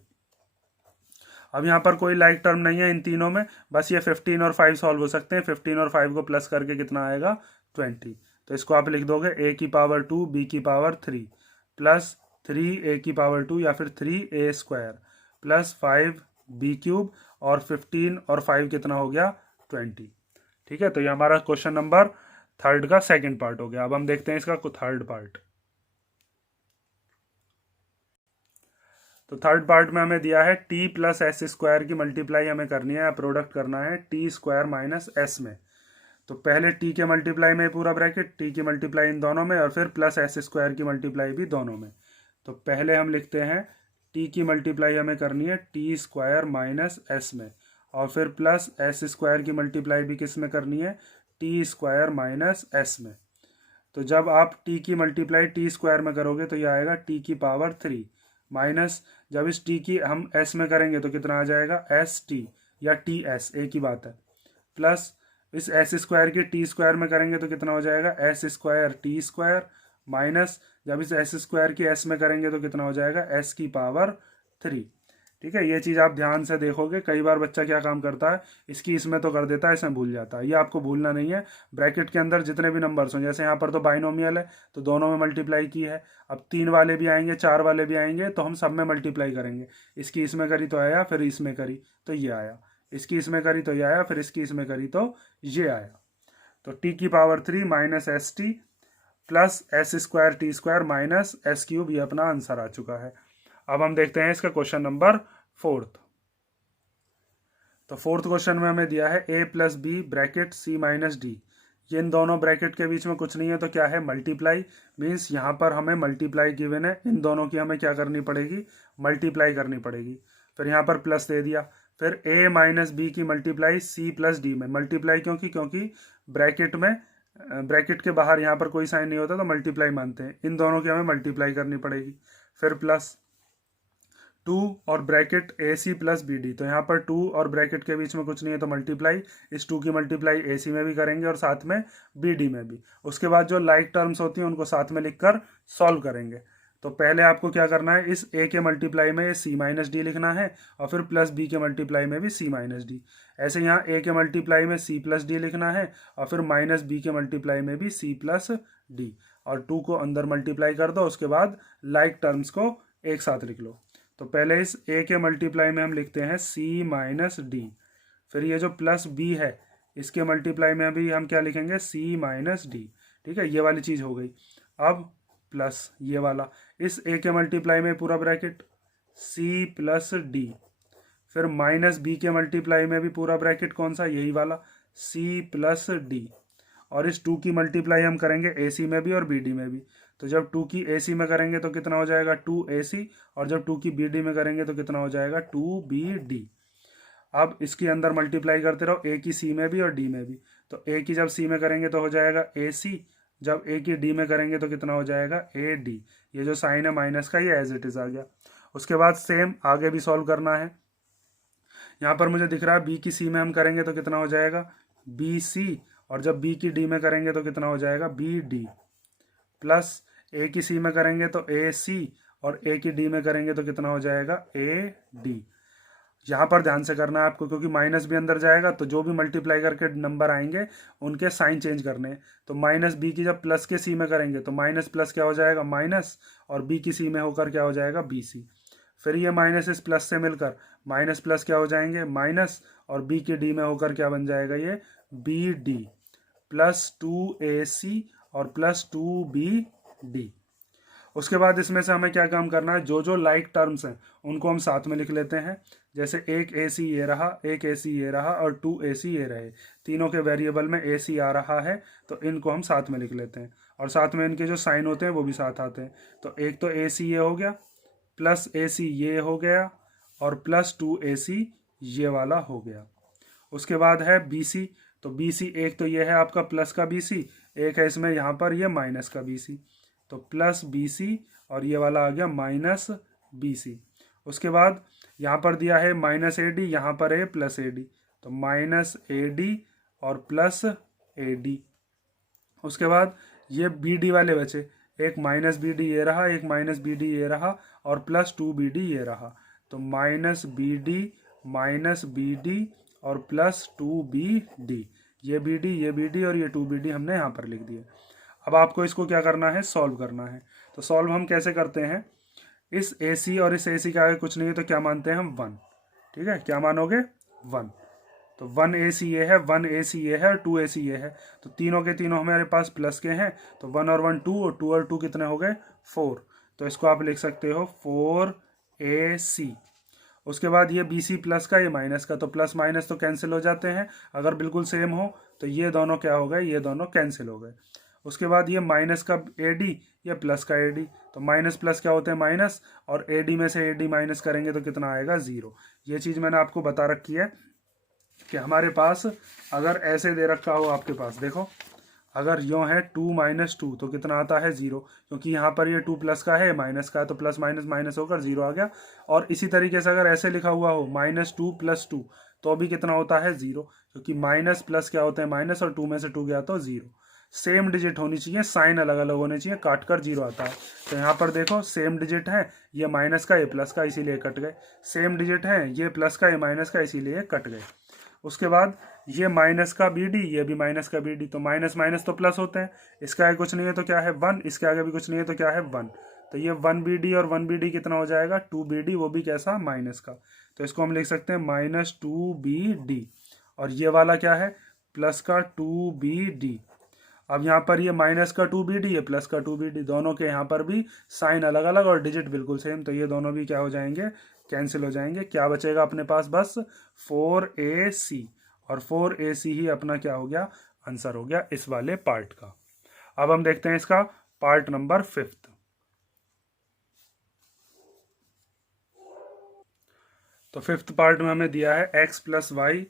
अब यहाँ पर कोई लाइक टर्म नहीं है इन तीनों में, बस ये 15 और 5 सॉल्व हो सकते हैं। 15 और 5 को प्लस करके कितना आएगा 20। तो इसको आप लिख दोगे a की पावर 2 b की पावर 3 प्लस 3a की पावर 2 या फिर 3a square plus 5b cube, और 15 और 5 कितना हो गया 20। ठीक है, तो ये हमारा क्वेश्चन नंबर थर्ड का सेकंड पार्ट हो गया। अब हम देखते हैं इसका थर्ड पार्ट। तो थर्ड पार्ट में हमें दिया है टी प्लस एस स्क्वायर की मल्टीप्लाई हमें करनी है, प्रोडक्ट करना है टी स्क्वायर माइनस एस में। तो पहले टी के मल्टीप्लाई में पूरा ब्रैकेट, टी की मल्टीप्लाई इन दोनों में, और फिर प्लस एस स्क्वायर की मल्टीप्लाई भी दोनों में। तो पहले हम लिखते हैं टी की मल्टीप्लाई हमें करनी है टी स्क्वायर माइनस एस में, और फिर प्लस एस स्क्वायर की मल्टीप्लाई भी किस में करनी है, टी स्क्वायर माइनस एस में। तो जब आप टी की मल्टीप्लाई टी स्क्वायर में करोगे तो यह आएगा टी की पावर 3 माइनस, जब इस टी की हम एस में करेंगे तो कितना आ जाएगा एस टी या टी एस, एक ही बात है, प्लस इस एस स्क्वायर के टी स्क्वायर में करेंगे तो कितना हो जाएगा S square T square, minus जब इस एस स्क्वायर की एस में करेंगे तो कितना हो जाएगा एस की पावर 3। ठीक है, ये चीज़ आप ध्यान से देखोगे, कई बार बच्चा क्या काम करता है, इसकी इसमें तो कर देता है, इसमें भूल जाता है। ये आपको भूलना नहीं है। ब्रैकेट के अंदर जितने भी नंबर्स हों, जैसे यहाँ पर तो बाइनोमियल है तो दोनों में मल्टीप्लाई की है, अब 3 वाले भी आएंगे 4 वाले भी आएंगे तो हम सब में मल्टीप्लाई करेंगे। इसकी इसमें करी तो आया, फिर इसमें करी तो ये आया, इसकी इसमें करी तो ये आया, फिर इसकी इसमें करी तो ये आया। तो टी की power 3 minus S T plus S square T square minus S cube, ये अपना आंसर आ चुका है। अब हम देखते हैं इसका क्वेश्चन नंबर फोर्थ। तो फोर्थ क्वेश्चन में हमें दिया है a plus B bracket c minus D. ये इन दोनों ब्रैकेट के बीच में कुछ नहीं है तो क्या है, मल्टीप्लाई। मीन्स यहाँ पर हमें मल्टीप्लाई गिवन है, इन दोनों की हमें क्या करनी पड़ेगी, मल्टीप्लाई करनी पड़ेगी। फिर यहाँ पर प्लस दे दिया, फिर a माइनस बी की मल्टीप्लाई c प्लस डी में। मल्टीप्लाई क्योंकि ब्रैकेट में, ब्रैकेट के बाहर यहाँ पर कोई साइन नहीं होता तो मल्टीप्लाई मानते हैं, इन दोनों की हमें मल्टीप्लाई करनी पड़ेगी। फिर प्लस 2 और ब्रैकेट ए सी प्लस बी डी। तो यहाँ पर 2 और ब्रैकेट के बीच में कुछ नहीं है तो मल्टीप्लाई, इस 2 की मल्टीप्लाई ए सी में भी करेंगे और साथ में बी डी में भी। उसके बाद जो लाइक टर्म्स होती हैं उनको साथ में लिखकर सॉल्व करेंगे। तो पहले आपको क्या करना है, इस ए के मल्टीप्लाई में सी माइनस डी लिखना है, और फिर प्लस बी के मल्टीप्लाई में भी सी माइनस डी। ऐसे यहाँ ए के मल्टीप्लाई में सी प्लस डी लिखना है, और फिर माइनस बी के मल्टीप्लाई में भी सी प्लस डी, और 2 को अंदर मल्टीप्लाई कर दो। उसके बाद लाइक टर्म्स को एक साथ लिख लो। तो पहले इस a के मल्टीप्लाई में हम लिखते हैं c माइनस डी, फिर ये जो प्लस b है इसके मल्टीप्लाई में अभी हम क्या लिखेंगे c माइनस डी। ठीक है, ये वाली चीज़ हो गई। अब प्लस ये वाला, इस a के मल्टीप्लाई में पूरा ब्रैकेट c प्लस डी, फिर माइनस बी के मल्टीप्लाई में भी पूरा ब्रैकेट कौन सा, यही वाला सी प्लस डी, और इस 2 की मल्टीप्लाई हम करेंगे ए सी में भी और बी डी में भी। तो जब 2 की ए सी में करेंगे तो कितना हो जाएगा 2ac, और जब 2 की बी डी में करेंगे तो कितना हो जाएगा 2bd। अब इसके अंदर मल्टीप्लाई करते रहो, ए की सी में भी और डी में भी। तो ए की जब सी में करेंगे तो हो जाएगा ac, जब ए की डी में करेंगे तो कितना हो जाएगा ad। ये जो साइन है माइनस का ये एज इट इज आ गया। उसके बाद सेम आगे भी सॉल्व करना है। यहाँ पर मुझे दिख रहा है बी की सी में हम करेंगे तो कितना हो जाएगा bc, और जब बी की डी में करेंगे तो कितना हो जाएगा bd, प्लस ए की सी में करेंगे तो ac, और ए की डी में करेंगे तो कितना हो जाएगा ad। यहाँ पर ध्यान से करना है आपको, क्योंकि माइनस भी अंदर जाएगा तो जो भी मल्टीप्लाई करके नंबर आएंगे उनके साइन चेंज करने हैं। तो माइनस बी की जब प्लस के सी में करेंगे तो माइनस प्लस क्या हो जाएगा माइनस, और बी की सी में होकर क्या हो जाएगा बी सी। फिर ये माइनस इस प्लस से मिलकर माइनस प्लस क्या हो जाएंगे माइनस, और बी की डी में होकर क्या बन जाएगा ये बी डी, प्लस 2ac और प्लस 2bd। उसके बाद इसमें से हमें क्या काम करना है, जो जो लाइक टर्म्स हैं उनको हम साथ में लिख लेते हैं। जैसे एक ac ये रहा, एक ac ये रहा, और 2ac ये रहे, तीनों के वेरिएबल में ac आ रहा है तो इनको हम साथ में लिख लेते हैं, और साथ में इनके जो साइन होते हैं वो भी साथ आते हैं। तो एक तो ac ये हो गया, प्लस ac ये हो गया, और प्लस 2ac ये वाला हो गया। उसके बाद है bc, तो bc एक तो ये है आपका प्लस का bc, एक है इसमें यहाँ पर ये माइनस का bc, तो प्लस bc और ये वाला आ गया माइनस bc। उसके बाद यहाँ पर दिया है माइनस ad, यहाँ पर है प्लस ad, तो माइनस ad और प्लस ad। उसके बाद ये bd वाले बचे, एक माइनस bd ये रहा, एक माइनस bd ये रहा, और प्लस 2bd ये रहा, तो माइनस bd और प्लस 2bd। ये bd और ये 2bd हमने यहाँ पर लिख दिए। अब आपको इसको क्या करना है, सॉल्व करना है। तो सॉल्व हम कैसे करते हैं, इस ac और इस ac के आगे कुछ नहीं है तो क्या मानते हैं हम 1, ठीक है, क्या मानोगे 1। तो 1ac ये है, 1ac ये है, और 2ac ये है, तो तीनों के तीनों हमारे पास प्लस के हैं, तो 1 और 1 2, और 2 और 2 कितने हो गए 4, तो इसको आप लिख सकते हो 4ac। उसके बाद ये bc प्लस का, ये माइनस का, तो प्लस माइनस तो कैंसिल हो जाते हैं, अगर बिल्कुल सेम हो तो ये दोनों क्या हो गए, ये दोनों कैंसिल हो गए। उसके बाद ये माइनस का ad, ये प्लस का ad, तो माइनस प्लस क्या होते हैं माइनस, और ad में से ad माइनस करेंगे तो कितना आएगा 0। ये चीज़ मैंने आपको बता रखी है कि हमारे पास अगर ऐसे दे रखा हो, आपके पास देखो अगर यूँ है 2 माइनस 2 तो कितना आता है 0, क्योंकि यहाँ पर ये 2 प्लस का है माइनस का है, तो प्लस माइनस माइनस होकर 0 आ गया। और इसी तरीके से अगर ऐसे लिखा हुआ हो -2 + 2 तो भी कितना होता है 0, क्योंकि माइनस प्लस क्या होता है माइनस, और 2 में से 2 गया तो 0। सेम डिजिट होनी चाहिए, साइन अलग अलग होने चाहिए, काट कर 0 आता है। तो यहाँ पर देखो सेम डिजिट है, ये माइनस का ये प्लस का, इसीलिए कट गए। सेम डिजिट है, ये प्लस का ये माइनस का, इसीलिए कट गए। उसके बाद ये माइनस का bd, ये भी माइनस का bd, तो माइनस माइनस तो प्लस होते हैं, इसके आगे कुछ नहीं है तो क्या है 1, इसके आगे भी कुछ नहीं है तो क्या है 1, तो ये 1bd और 1bd कितना हो जाएगा 2bd, वो भी कैसा माइनस का, तो इसको हम लिख सकते हैं -2bd। और ये वाला क्या है प्लस का 2bd। अब यहाँ पर ये माइनस का 2bd, ये प्लस का 2bd, दोनों के यहाँ पर भी साइन अलग अलग और डिजिट बिल्कुल सेम, तो ये दोनों भी क्या हो जाएंगे कैंसिल हो जाएंगे। क्या बचेगा अपने पास बस 4ac, और 4ac ही अपना क्या हो गया आंसर हो गया इस वाले पार्ट का। अब हम देखते हैं इसका पार्ट नंबर 5। तो 5th पार्ट में हमें दिया है x + y,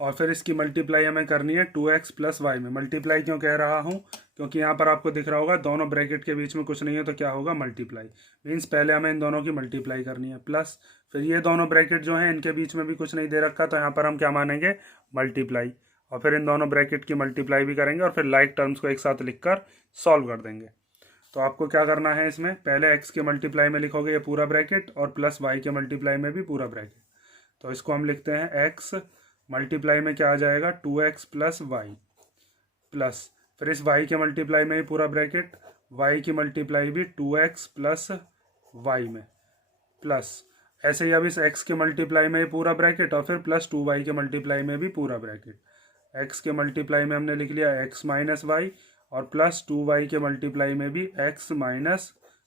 और फिर इसकी मल्टीप्लाई हमें करनी है 2x + y में। मल्टीप्लाई क्यों कह रहा हूँ, क्योंकि यहाँ पर आपको दिख रहा होगा दोनों ब्रैकेट के बीच में कुछ नहीं है तो क्या होगा मल्टीप्लाई, मीन्स पहले हमें इन दोनों की मल्टीप्लाई करनी है, प्लस फिर ये दोनों ब्रैकेट जो हैं इनके बीच में भी कुछ नहीं दे रखा, तो यहाँ पर हम क्या मानेंगे मल्टीप्लाई, और फिर इन दोनों ब्रैकेट की मल्टीप्लाई भी करेंगे, और फिर लाइक टर्म्स को एक साथ लिख कर सॉल्व कर देंगे। तो आपको क्या करना है, इसमें पहले x के मल्टीप्लाई में लिखोगे ये पूरा ब्रैकेट, और प्लस y के मल्टीप्लाई में भी पूरा ब्रैकेट। तो इसको हम लिखते हैं x मल्टीप्लाई में क्या आ जाएगा 2x + y, प्लस फिर इस y के मल्टीप्लाई में ही पूरा ब्रैकेट, y की मल्टीप्लाई भी 2x + y में, प्लस ऐसे ही अब इस x के मल्टीप्लाई में ही पूरा ब्रैकेट, और फिर प्लस 2y के मल्टीप्लाई में भी पूरा ब्रैकेट। x के मल्टीप्लाई में हमने लिख लिया x - y, और प्लस 2y के मल्टीप्लाई में भी x -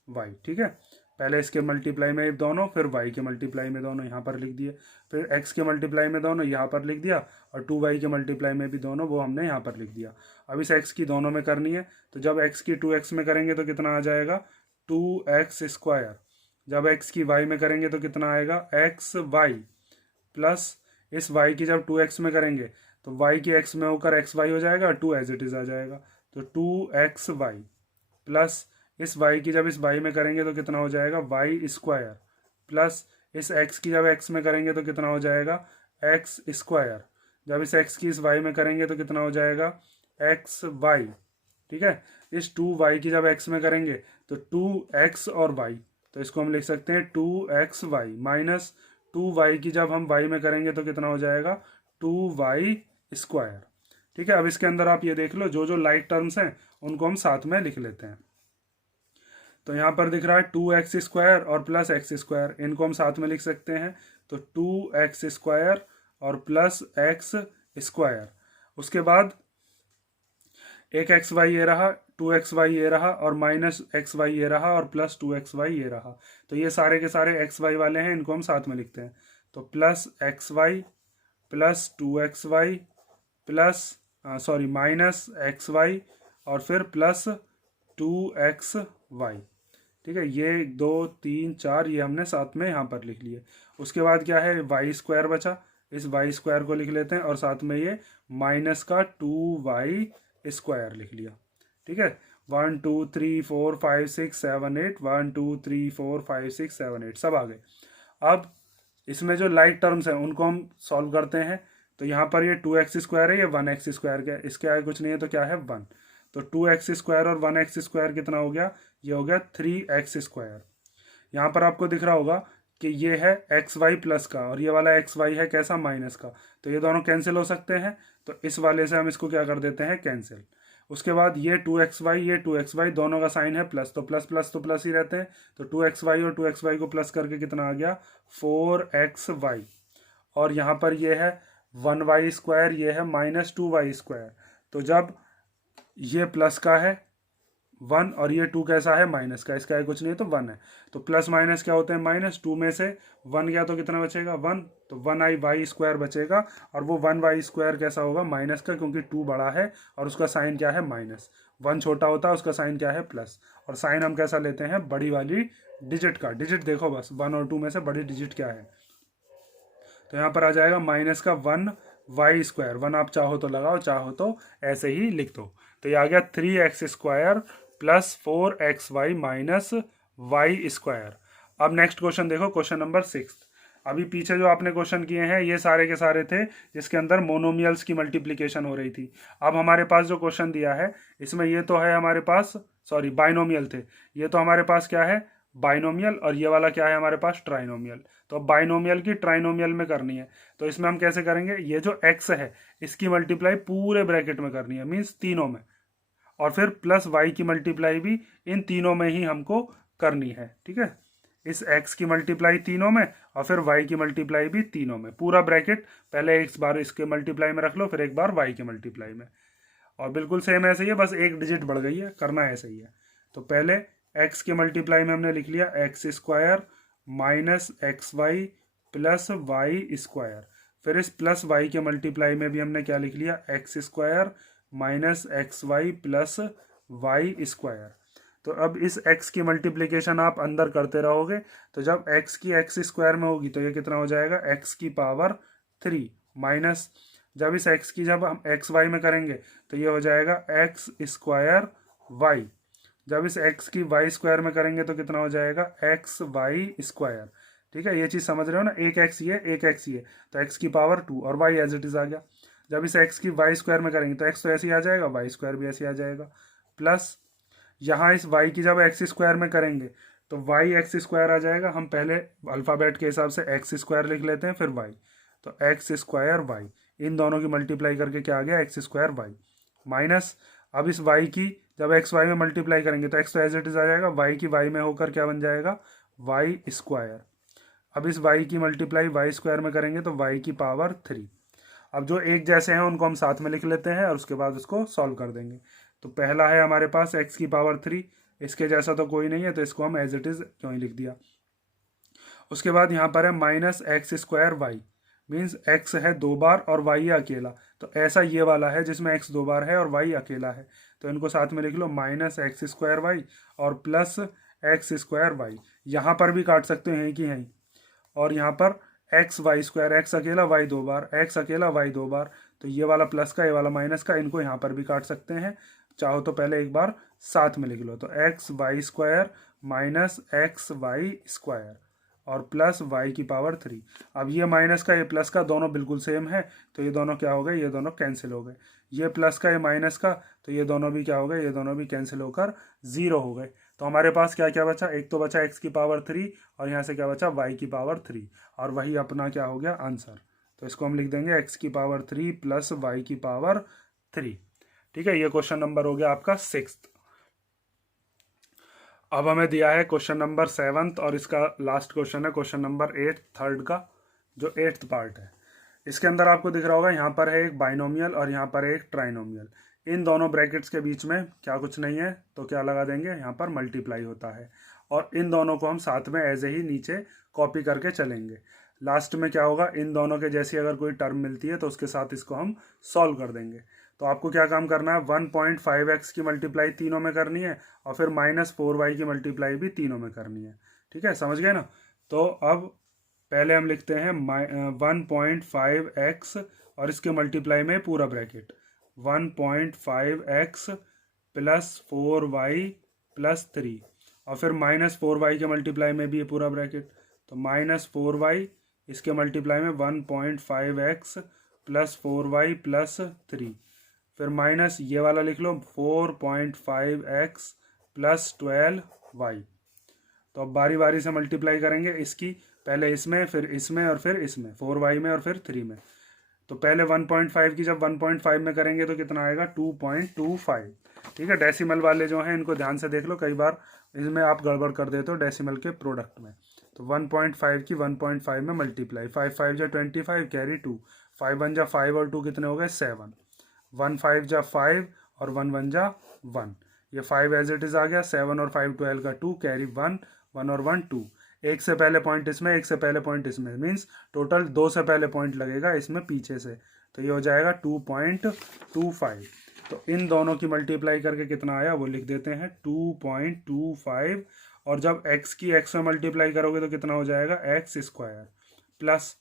y, ठीक है। पहले इसके मल्टीप्लाई में दोनों, फिर y के मल्टीप्लाई में दोनों यहाँ पर लिख दिए, फिर x के मल्टीप्लाई में दोनों यहाँ पर लिख दिया, और 2y के मल्टीप्लाई में भी दोनों वो हमने यहाँ पर लिख दिया। अब इस x की दोनों में करनी है, तो जब x की 2x में करेंगे तो कितना आ जाएगा 2x²। जब x की y में करेंगे तो कितना आएगा xy, प्लस इस y की जब 2x में करेंगे तो y की x में होकर xy हो जाएगा, 2 एज इट इज आ जाएगा, तो 2xy, प्लस इस y की जब इस y में करेंगे तो कितना हो जाएगा y², प्लस इस x की जब x में करेंगे तो कितना हो जाएगा x²। जब इस x की इस y में करेंगे तो कितना हो जाएगा xy। ठीक है, इस 2y की जब x में करेंगे तो 2x और y, तो इसको हम लिख सकते हैं 2xy, माइनस 2y की जब हम y में करेंगे तो कितना हो जाएगा 2y²। ठीक है, अब इसके अंदर आप ये देख लो, जो जो लाइक टर्म्स हैं उनको हम साथ में लिख लेते हैं। तो यहाँ पर दिख रहा है 2x² और प्लस x², इनको हम साथ में लिख सकते हैं, तो 2x² और प्लस x²। उसके बाद एक xy ये रहा, 2xy ये रहा, और माइनस xy ये रहा, और प्लस 2xy ये रहा। तो ये सारे के सारे xy वाले हैं, इनको हम साथ में लिखते हैं, तो plus xy plus 2xy plus minus xy और फिर प्लस 2xy। ठीक है, ये 2 3 4 ये हमने साथ में यहाँ पर लिख लिए। उसके बाद क्या है y² बचा, इस y² को लिख लेते हैं, और साथ में ये माइनस का 2y² लिख लिया। ठीक है, 1 2 3 4 5 6 7 8, 1 2 3 4 5 6 7 8 सब आ गए। अब इसमें जो लाइक टर्म्स हैं उनको हम सॉल्व करते हैं। तो यहाँ पर ये 2x² है, ये 1x² का, इसके आगे कुछ नहीं है तो क्या है 1, तो 2x² और 1x² कितना हो गया, ये हो गया 3x²। यहाँ पर आपको दिख रहा होगा कि ये है xy प्लस का, और ये वाला xy है कैसा माइनस का, तो ये दोनों कैंसिल हो सकते हैं, तो इस वाले से हम इसको क्या कर देते हैं कैंसिल। उसके बाद ये 2xy ये 2xy दोनों का साइन है प्लस, तो प्लस प्लस तो प्लस ही रहते हैं, तो 2xy और 2xy को प्लस करके कितना आ गया 4xy। और यहाँ पर ये है 1y², ये है माइनस 2y²। तो जब ये प्लस का है 1 और ये 2 कैसा है माइनस का, इसका है कुछ नहीं तो 1 है, तो प्लस माइनस क्या होते हैं माइनस, 2 में से 1 गया तो कितना बचेगा 1, तो 1y² बचेगा, और वो 1y² कैसा होगा माइनस का, क्योंकि 2 बड़ा है और उसका साइन क्या है माइनस, 1 छोटा होता है उसका साइन क्या है प्लस, और साइन हम कैसा लेते हैं बड़ी वाली डिजिट का। डिजिट देखो बस 1 और 2 में से बड़ी डिजिट क्या है, तो यहाँ पर आ जाएगा माइनस का 1y²। 1 आप चाहो तो लगाओ, चाहो तो ऐसे ही लिख दो, तो ये आ गया 3x² plus 4xy minus y²। अब नेक्स्ट क्वेश्चन देखो, क्वेश्चन नंबर 6। अभी पीछे जो आपने क्वेश्चन किए हैं ये सारे के सारे थे जिसके अंदर मोनोमियल्स की मल्टीप्लिकेशन हो रही थी। अब हमारे पास जो क्वेश्चन दिया है इसमें ये तो है हमारे पास, सॉरी बाइनोमियल थे, ये तो हमारे पास क्या है बाइनोमियल, और ये वाला क्या है हमारे पास ट्राइनोमियल। तो अब बाइनोमियल की ट्राइनोमियल में करनी है, तो इसमें हम कैसे करेंगे, ये जो x है इसकी मल्टीप्लाई पूरे ब्रैकेट में करनी है, मीन्स तीनों में, और फिर प्लस y की मल्टीप्लाई भी इन तीनों में ही हमको करनी है। ठीक है, इस x की मल्टीप्लाई तीनों में और फिर y की मल्टीप्लाई भी तीनों में, पूरा ब्रैकेट पहले एक बार इसके मल्टीप्लाई में रख लो, फिर एक बार y के मल्टीप्लाई में, और बिल्कुल सेम ऐसे ही है, बस एक डिजिट बढ़ गई है, करना ऐसे ही है। तो पहले x के मल्टीप्लाई में हमने लिख लिया x² minus xy plus y², फिर इस प्लस y के मल्टीप्लाई में भी हमने क्या लिख लिया x² minus xy plus y²। तो अब इस x की मल्टीप्लिकेशन आप अंदर करते रहोगे, तो जब x की x² में होगी तो ये कितना हो जाएगा x की पावर 3, माइनस जब इस x की जब हम xy में करेंगे तो ये हो जाएगा x²y, जब इस x की y² में करेंगे तो कितना हो जाएगा xy²। ठीक है, ये चीज़ समझ रहे हो ना, एक x ये एक x ये, तो x की पावर 2 और y एज इट इज आ गया। जब इस x की y² में करेंगे तो x तो ऐसे ही आ जाएगा, y² भी ऐसे ही आ जाएगा, प्लस यहाँ इस y की जब x² में करेंगे तो y x² आ जाएगा। हम पहले अल्फ़ाबेट के हिसाब से x² लिख लेते हैं, फिर y, तो x²y, इन दोनों की मल्टीप्लाई करके क्या आ गया x²y, माइनस अब इस y की जब xy में मल्टीप्लाई करेंगे तो x तो एज इट इज आ जाएगा, y की y में होकर क्या बन जाएगा y²। अब इस y की मल्टीप्लाई y² में करेंगे तो y की पावर 3। अब जो एक जैसे हैं उनको हम साथ में लिख लेते हैं और उसके बाद उसको सॉल्व कर देंगे। तो पहला है हमारे पास x की पावर 3, इसके जैसा तो कोई नहीं है, तो इसको हम एज इट इज़ क्यों ही लिख दिया। उसके बाद यहाँ पर है minus X square Y, means X है 2 बार और वाई है अकेला। तो ऐसा ये वाला है जिसमें एक्स 2 बार है और वाई अकेला है, तो इनको साथ में लिख लो, माइनस एक्स स्क्वायर वाई और प्लस एक्स स्क्वायर वाई। यहाँ पर भी काट सकते हैं कि यहीं, और यहाँ पर एक्स वाई स्क्वायर, एक्स अकेला वाई 2 बार, एक्स अकेला वाई 2 बार, तो ये वाला प्लस का ये वाला माइनस का, इनको यहाँ पर भी काट सकते हैं। चाहो तो पहले एक बार साथ में लिख लो, तो X Y square minus X Y square और प्लस वाई की पावर 3। अब ये माइनस का ये प्लस का दोनों बिल्कुल सेम है, तो ये दोनों क्या हो गए, ये दोनों कैंसिल हो गए। ये प्लस का ये माइनस का, तो ये दोनों भी क्या हो गए, ये दोनों भी कैंसिल होकर 0 हो गए। तो हमारे पास क्या क्या बचा, एक तो बचा एक्स की पावर 3 और यहाँ से क्या बचा वाई की पावर 3, और वही अपना क्या हो गया आंसर। तो इसको हम लिख देंगे एक्स की पावर 3 प्लस वाई की पावर 3। ठीक है, ये क्वेश्चन नंबर हो गया आपका 6th। अब हमें दिया है क्वेश्चन नंबर 7th, और इसका लास्ट क्वेश्चन है क्वेश्चन नंबर 8 थर्ड का, जो 8th पार्ट है। इसके अंदर आपको दिख रहा होगा यहाँ पर है एक बाइनोमियल और यहाँ पर है एक ट्राइनोमियल। इन दोनों ब्रैकेट्स के बीच में क्या कुछ नहीं है, तो क्या लगा देंगे, यहाँ पर मल्टीप्लाई होता है, और इन दोनों को हम साथ में ऐसे ही नीचे कॉपी करके चलेंगे। लास्ट में क्या होगा, इन दोनों के जैसी अगर कोई टर्म मिलती है तो उसके साथ इसको हम सॉल्व कर देंगे। तो आपको क्या काम करना है, 1.5x की मल्टीप्लाई तीनों में करनी है, और फिर -4y की मल्टीप्लाई भी तीनों में करनी है। ठीक है, समझ गए ना। तो अब पहले हम लिखते हैं 1.5x और इसके मल्टीप्लाई में पूरा bracket 1.5x plus 4y plus 3, और फिर -4y के मल्टीप्लाई में भी ये पूरा ब्रैकेट, तो -4y इसके मल्टीप्लाई में 1.5x प्लस 4y प्लस 3, फिर माइनस ये वाला लिख लो 4.5x प्लस 12y। तो अब बारी बारी से मल्टीप्लाई करेंगे इसकी, पहले इसमें फिर इसमें और फिर इसमें, 4y में और फिर 3 में। तो पहले 1.5 की जब 1.5 में करेंगे तो कितना आएगा, 2.25। ठीक है, डेसिमल वाले जो हैं इनको ध्यान से देख लो, कई बार इसमें आप गड़बड़ कर देते हो डेसिमल के प्रोडक्ट में। तो 1.5 की 1.5 में मल्टीप्लाई, 5 5 जा 25 कैरी 2, 5 1 जा 5 और 2 कितने हो गए 7, 1 5 जा 5 और 1 1 जा 1, ये 5 एज इट इज आ गया, 7 और 5 12 का 2 कैरी 1 1 और 1 2, एक से पहले पॉइंट इसमें, एक से पहले पॉइंट इसमें, मीन्स टोटल 2 से पहले पॉइंट लगेगा इसमें पीछे से, तो ये हो जाएगा 2.25। तो इन दोनों की मल्टीप्लाई करके कितना आया वो लिख देते हैं 2.25, और जब x की x में मल्टीप्लाई करोगे तो कितना हो जाएगा एक्स स्क्वायर प्लस,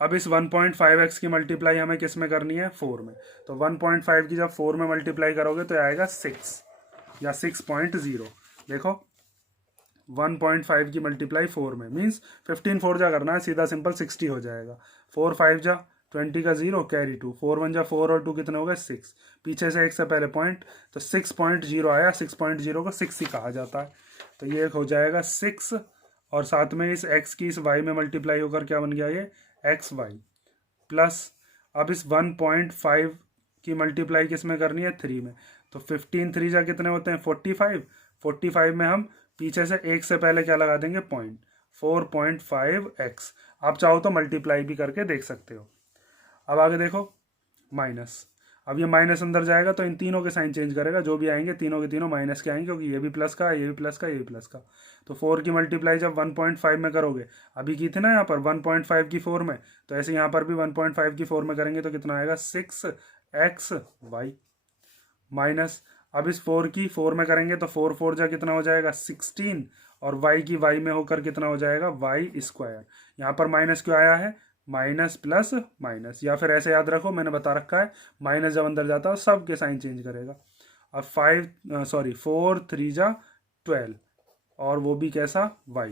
अब इस 1.5x की मल्टीप्लाई हमें किस में करनी है 4 में, तो 1.5 की जब 4 में मल्टीप्लाई करोगे तो आएगा 6 या 6.0। देखो 1.5 की मल्टीप्लाई 4 में मीन्स 15 4 जा करना है, सीधा सिंपल 60 हो जाएगा, 4 5 जा 20 का 0 कैरी 2, 4 1 जा 4 और 2 कितने हो गए 6, पीछे से एक से पहले पॉइंट, तो 6.0 आया, 6.0 को 6 ही कहा जाता है। तो ये हो जाएगा 6, और साथ में इस x की इस y में मल्टीप्लाई होकर क्या बन गया ये एक्स वाई प्लस, अब इस 1.5 की मल्टीप्लाई किस में करनी है 3 में, तो 15 3 जा कितने होते हैं 45, 45 में हम पीछे से एक से पहले क्या लगा देंगे पॉइंट, 4.5x। आप चाहो तो मल्टीप्लाई भी करके देख सकते हो। अब आगे देखो माइनस, अब ये माइनस अंदर जाएगा तो इन तीनों के साइन चेंज करेगा, जो भी आएंगे तीनों के तीनों माइनस के आएंगे, क्योंकि ये भी प्लस का, ये भी प्लस का, ये भी प्लस का। तो 4 की मल्टीप्लाई जब 1.5 में करोगे, अभी की थी ना यहाँ पर 1.5 की 4 में, तो ऐसे यहाँ पर भी 1.5 की 4 में करेंगे तो कितना आएगा 6xy माइनस, अब इस 4 की 4 में करेंगे तो 4 4 जा कितना हो जाएगा 16, और y की y में होकर कितना हो जाएगा वाई स्क्वायर। यहाँ पर माइनस क्यों आया है, माइनस प्लस माइनस, या फिर ऐसे याद रखो मैंने बता रखा है माइनस जब अंदर जाता है सब के साइन चेंज करेगा। अब 4 3 जा 12, और वो भी कैसा y,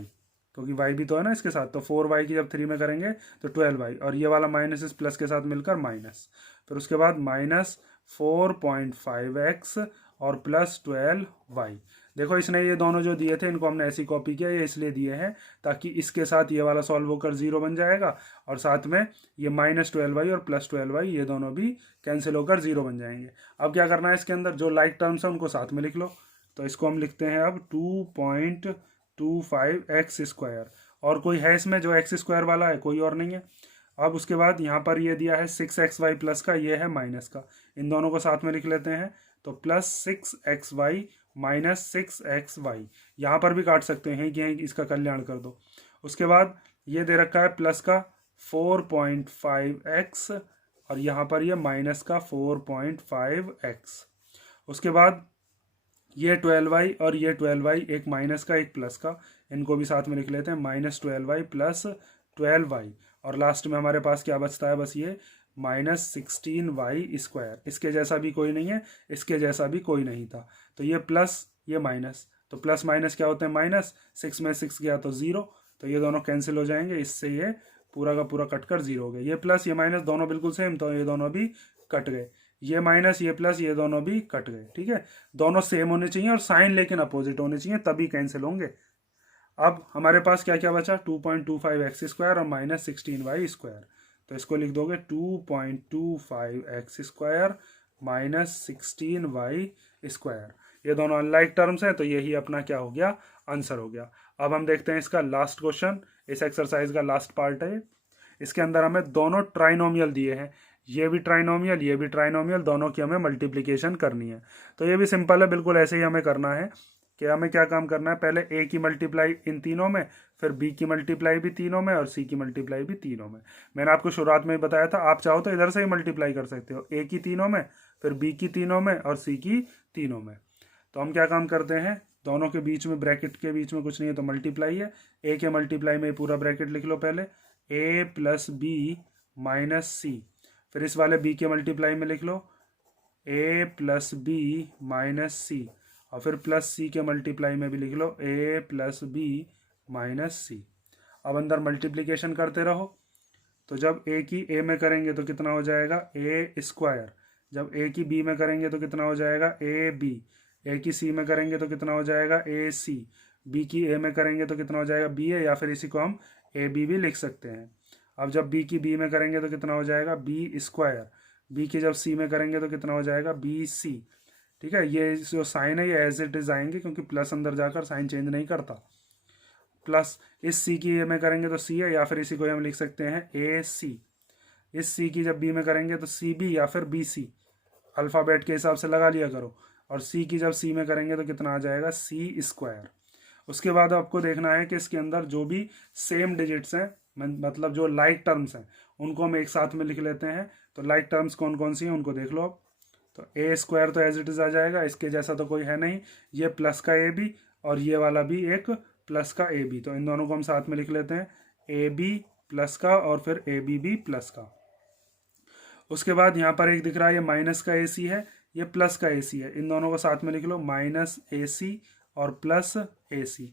क्योंकि y भी तो है ना इसके साथ, तो 4y की जब 3 में करेंगे तो 12y, और ये वाला माइनस इस प्लस के साथ मिलकर माइनस, फिर उसके बाद माइनस 4.5x और प्लस 12y। देखो इसने ये दोनों जो दिए थे इनको हमने ऐसी कॉपी किया, ये इसलिए दिए हैं ताकि इसके साथ ये वाला सॉल्व होकर 0 बन जाएगा, और साथ में ये -12y और +12y ये दोनों भी कैंसिल होकर 0 बन जाएंगे। अब क्या करना है, इसके अंदर जो लाइक टर्म्स है उनको साथ में लिख लो, तो इसको हम लिखते हैं अब 2.25x स्क्वायर, और कोई है इसमें जो x स्क्वायर वाला है, कोई और नहीं है। अब उसके बाद यहाँ पर ये दिया है 6xy प्लस का, ये है माइनस का, इन दोनों को साथ में लिख लेते हैं, तो +6xy -6xy, यहाँ पर भी काट सकते हैं कि इसका कल्याण कर दो। उसके बाद ये दे रखा है प्लस का 4.5x और यहाँ पर ये माइनस का 4.5x। उसके बाद ये 12y और ये 12y, एक माइनस का एक प्लस का, इनको भी साथ में लिख लेते हैं, -12y प्लस 12y। और लास्ट में हमारे पास क्या बचता है, बस ये -16y²। इसके जैसा भी कोई नहीं है, इसके जैसा भी कोई नहीं था, तो ये प्लस ये माइनस, तो प्लस माइनस क्या होते हैं माइनस, 6 में 6 गया तो 0, तो ये दोनों कैंसिल हो जाएंगे, इससे ये पूरा का पूरा कटकर 0 हो गया। ये प्लस ये माइनस दोनों बिल्कुल सेम, तो ये दोनों भी कट गए, ये माइनस ये प्लस ये दोनों भी कट गए। ठीक है, दोनों सेम होने चाहिए और साइन लेकिन अपोजिट होने चाहिए, तभी कैंसिल होंगे। अब हमारे पास क्या क्या बचा, 2.25x² और -16y², तो इसको लिख दोगे 2.25x² -16y²। ये दोनों अनलाइक टर्म्स हैं, तो यही अपना क्या हो गया, आंसर हो गया। अब हम देखते हैं इसका लास्ट क्वेश्चन, इस एक्सरसाइज का लास्ट पार्ट है। इसके अंदर हमें दोनों ट्राइनोमियल दिए हैं, ये भी ट्राइनोमियल ये भी ट्राइनोमियल, दोनों की हमें मल्टीप्लिकेशन करनी है। तो ये भी सिंपल है, बिल्कुल ऐसे ही हमें करना है कि हमें क्या काम करना है, पहले ए की मल्टीप्लाई इन तीनों में, फिर बी की मल्टीप्लाई भी तीनों में और सी की मल्टीप्लाई भी तीनों में। मैंने आपको शुरुआत में बताया था, आप चाहो तो इधर से ही मल्टीप्लाई कर सकते हो, ए की तीनों में, फिर बी की तीनों में और सी की तीनों में। तो हम क्या काम करते हैं, दोनों के बीच में ब्रैकेट के बीच में कुछ नहीं है तो मल्टीप्लाई है, ए के मल्टीप्लाई में पूरा ब्रैकेट लिख लो पहले, ए प्लस बी माइनस सी, फिर इस वाले बी के मल्टीप्लाई में लिख लो ए प्लस बी माइनस सी, और फिर प्लस सी के मल्टीप्लाई में भी लिख लो ए प्लस बी माइनस सी। अब अंदर मल्टीप्लिकेशन करते रहो, तो जब ए की ए में करेंगे तो कितना हो जाएगा a², जब ए की बी में करेंगे तो कितना हो जाएगा ab, ए की सी में करेंगे तो कितना हो जाएगा ac, बी की ए में करेंगे तो कितना हो जाएगा ba, या फिर इसी को हम ab भी लिख सकते हैं। अब जब बी की बी में करेंगे तो कितना हो जाएगा b², बी की जब सी में करेंगे तो कितना हो जाएगा bc। ठीक है, ये जो साइन है ये एज इट इज आएंगे, क्योंकि प्लस अंदर जाकर साइन चेंज नहीं करता। प्लस इस सी की ए में करेंगे तो सी है, या फिर इसी को हम लिख सकते हैं AC। इस सी की जब बी में करेंगे तो CB या फिर BC, अल्फ़ाबेट के हिसाब से लगा लिया करो। और सी की जब सी में करेंगे तो कितना आ जाएगा C²। उसके बाद आपको देखना है कि इसके अंदर जो भी सेम डिजिट्स हैं, मतलब जो लाइक टर्म्स हैं, उनको हम एक साथ में लिख लेते हैं। तो लाइक टर्म्स कौन कौन सी हैं उनको देख लो अब। तो a² तो एज इट इज आ जाएगा, इसके जैसा तो कोई है नहीं, ये प्लस का AB और ये वाला भी एक प्लस का AB, तो इन दोनों को हम साथ में लिख लेते हैं AB प्लस का और फिर AB भी प्लस का। उसके बाद यहाँ पर एक दिख रहा है ये माइनस का AC है, ये प्लस का AC है, इन दोनों को साथ में लिख लो -AC और प्लस AC।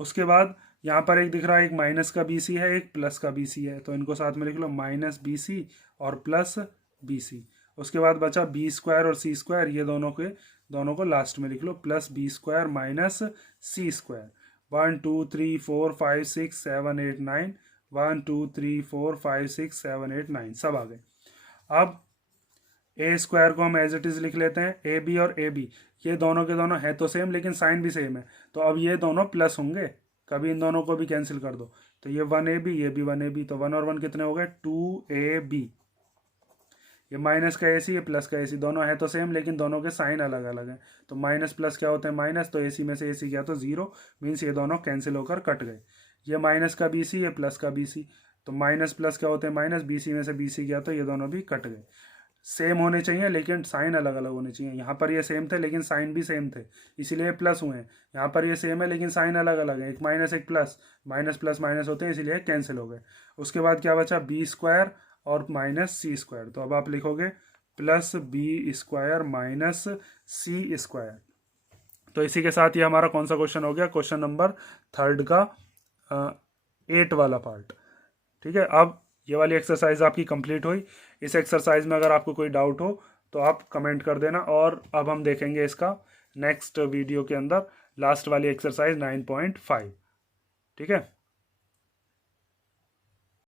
उसके बाद यहाँ पर एक दिख रहा है एक माइनस का BC है, एक प्लस का BC है, तो इनको साथ में लिख लो -BC और प्लस BC। उसके बाद बचा b² और c², ये दोनों को लास्ट में लिख लो +b² माइनस c²। 1 2 3 4 5 6 7 8 9, 1 2 3 4 5 6 7 8 9 सब आ गए। अब a² को हम एज इट इज लिख लेते हैं, AB और AB ये दोनों के दोनों है तो सेम, लेकिन साइन भी सेम है, तो अब ये दोनों प्लस होंगे, कभी इन दोनों को भी कैंसिल कर दो, तो ये 1AB ये भी 1AB, तो 1 और 1 कितने हो गए 2AB। ये माइनस का AC ये प्लस का AC, दोनों है तो सेम लेकिन दोनों के साइन अलग अलग हैं, तो माइनस प्लस क्या होते हैं माइनस, तो AC में से AC गया तो 0, मीन्स ये दोनों कैंसिल होकर कट गए। ये माइनस का BC ये प्लस का BC, तो माइनस प्लस क्या होते हैं माइनस, BC में से BC गया तो ये दोनों भी कट गए। सेम होने चाहिए लेकिन साइन अलग अलग होने चाहिए, यहाँ पर ये सेम थे लेकिन साइन भी सेम थे, इसीलिए प्लस हुए हैं। यहाँ पर ये सेम है लेकिन साइन अलग अलग है, एक माइनस एक प्लस, माइनस प्लस माइनस होते हैं इसलिए कैंसिल हो गए। उसके बाद क्या बचा b² और -c², तो अब आप लिखोगे +b² माइनस c²। तो इसी के साथ ये हमारा कौन सा क्वेश्चन हो गया, क्वेश्चन नंबर 3 का 8 वाला पार्ट। ठीक है, अब ये वाली एक्सरसाइज आपकी कंप्लीट हुई। इस एक्सरसाइज में अगर आपको कोई डाउट हो तो आप कमेंट कर देना, और अब हम देखेंगे इसका नेक्स्ट वीडियो के अंदर लास्ट वाली एक्सरसाइज 9.5। ठीक है।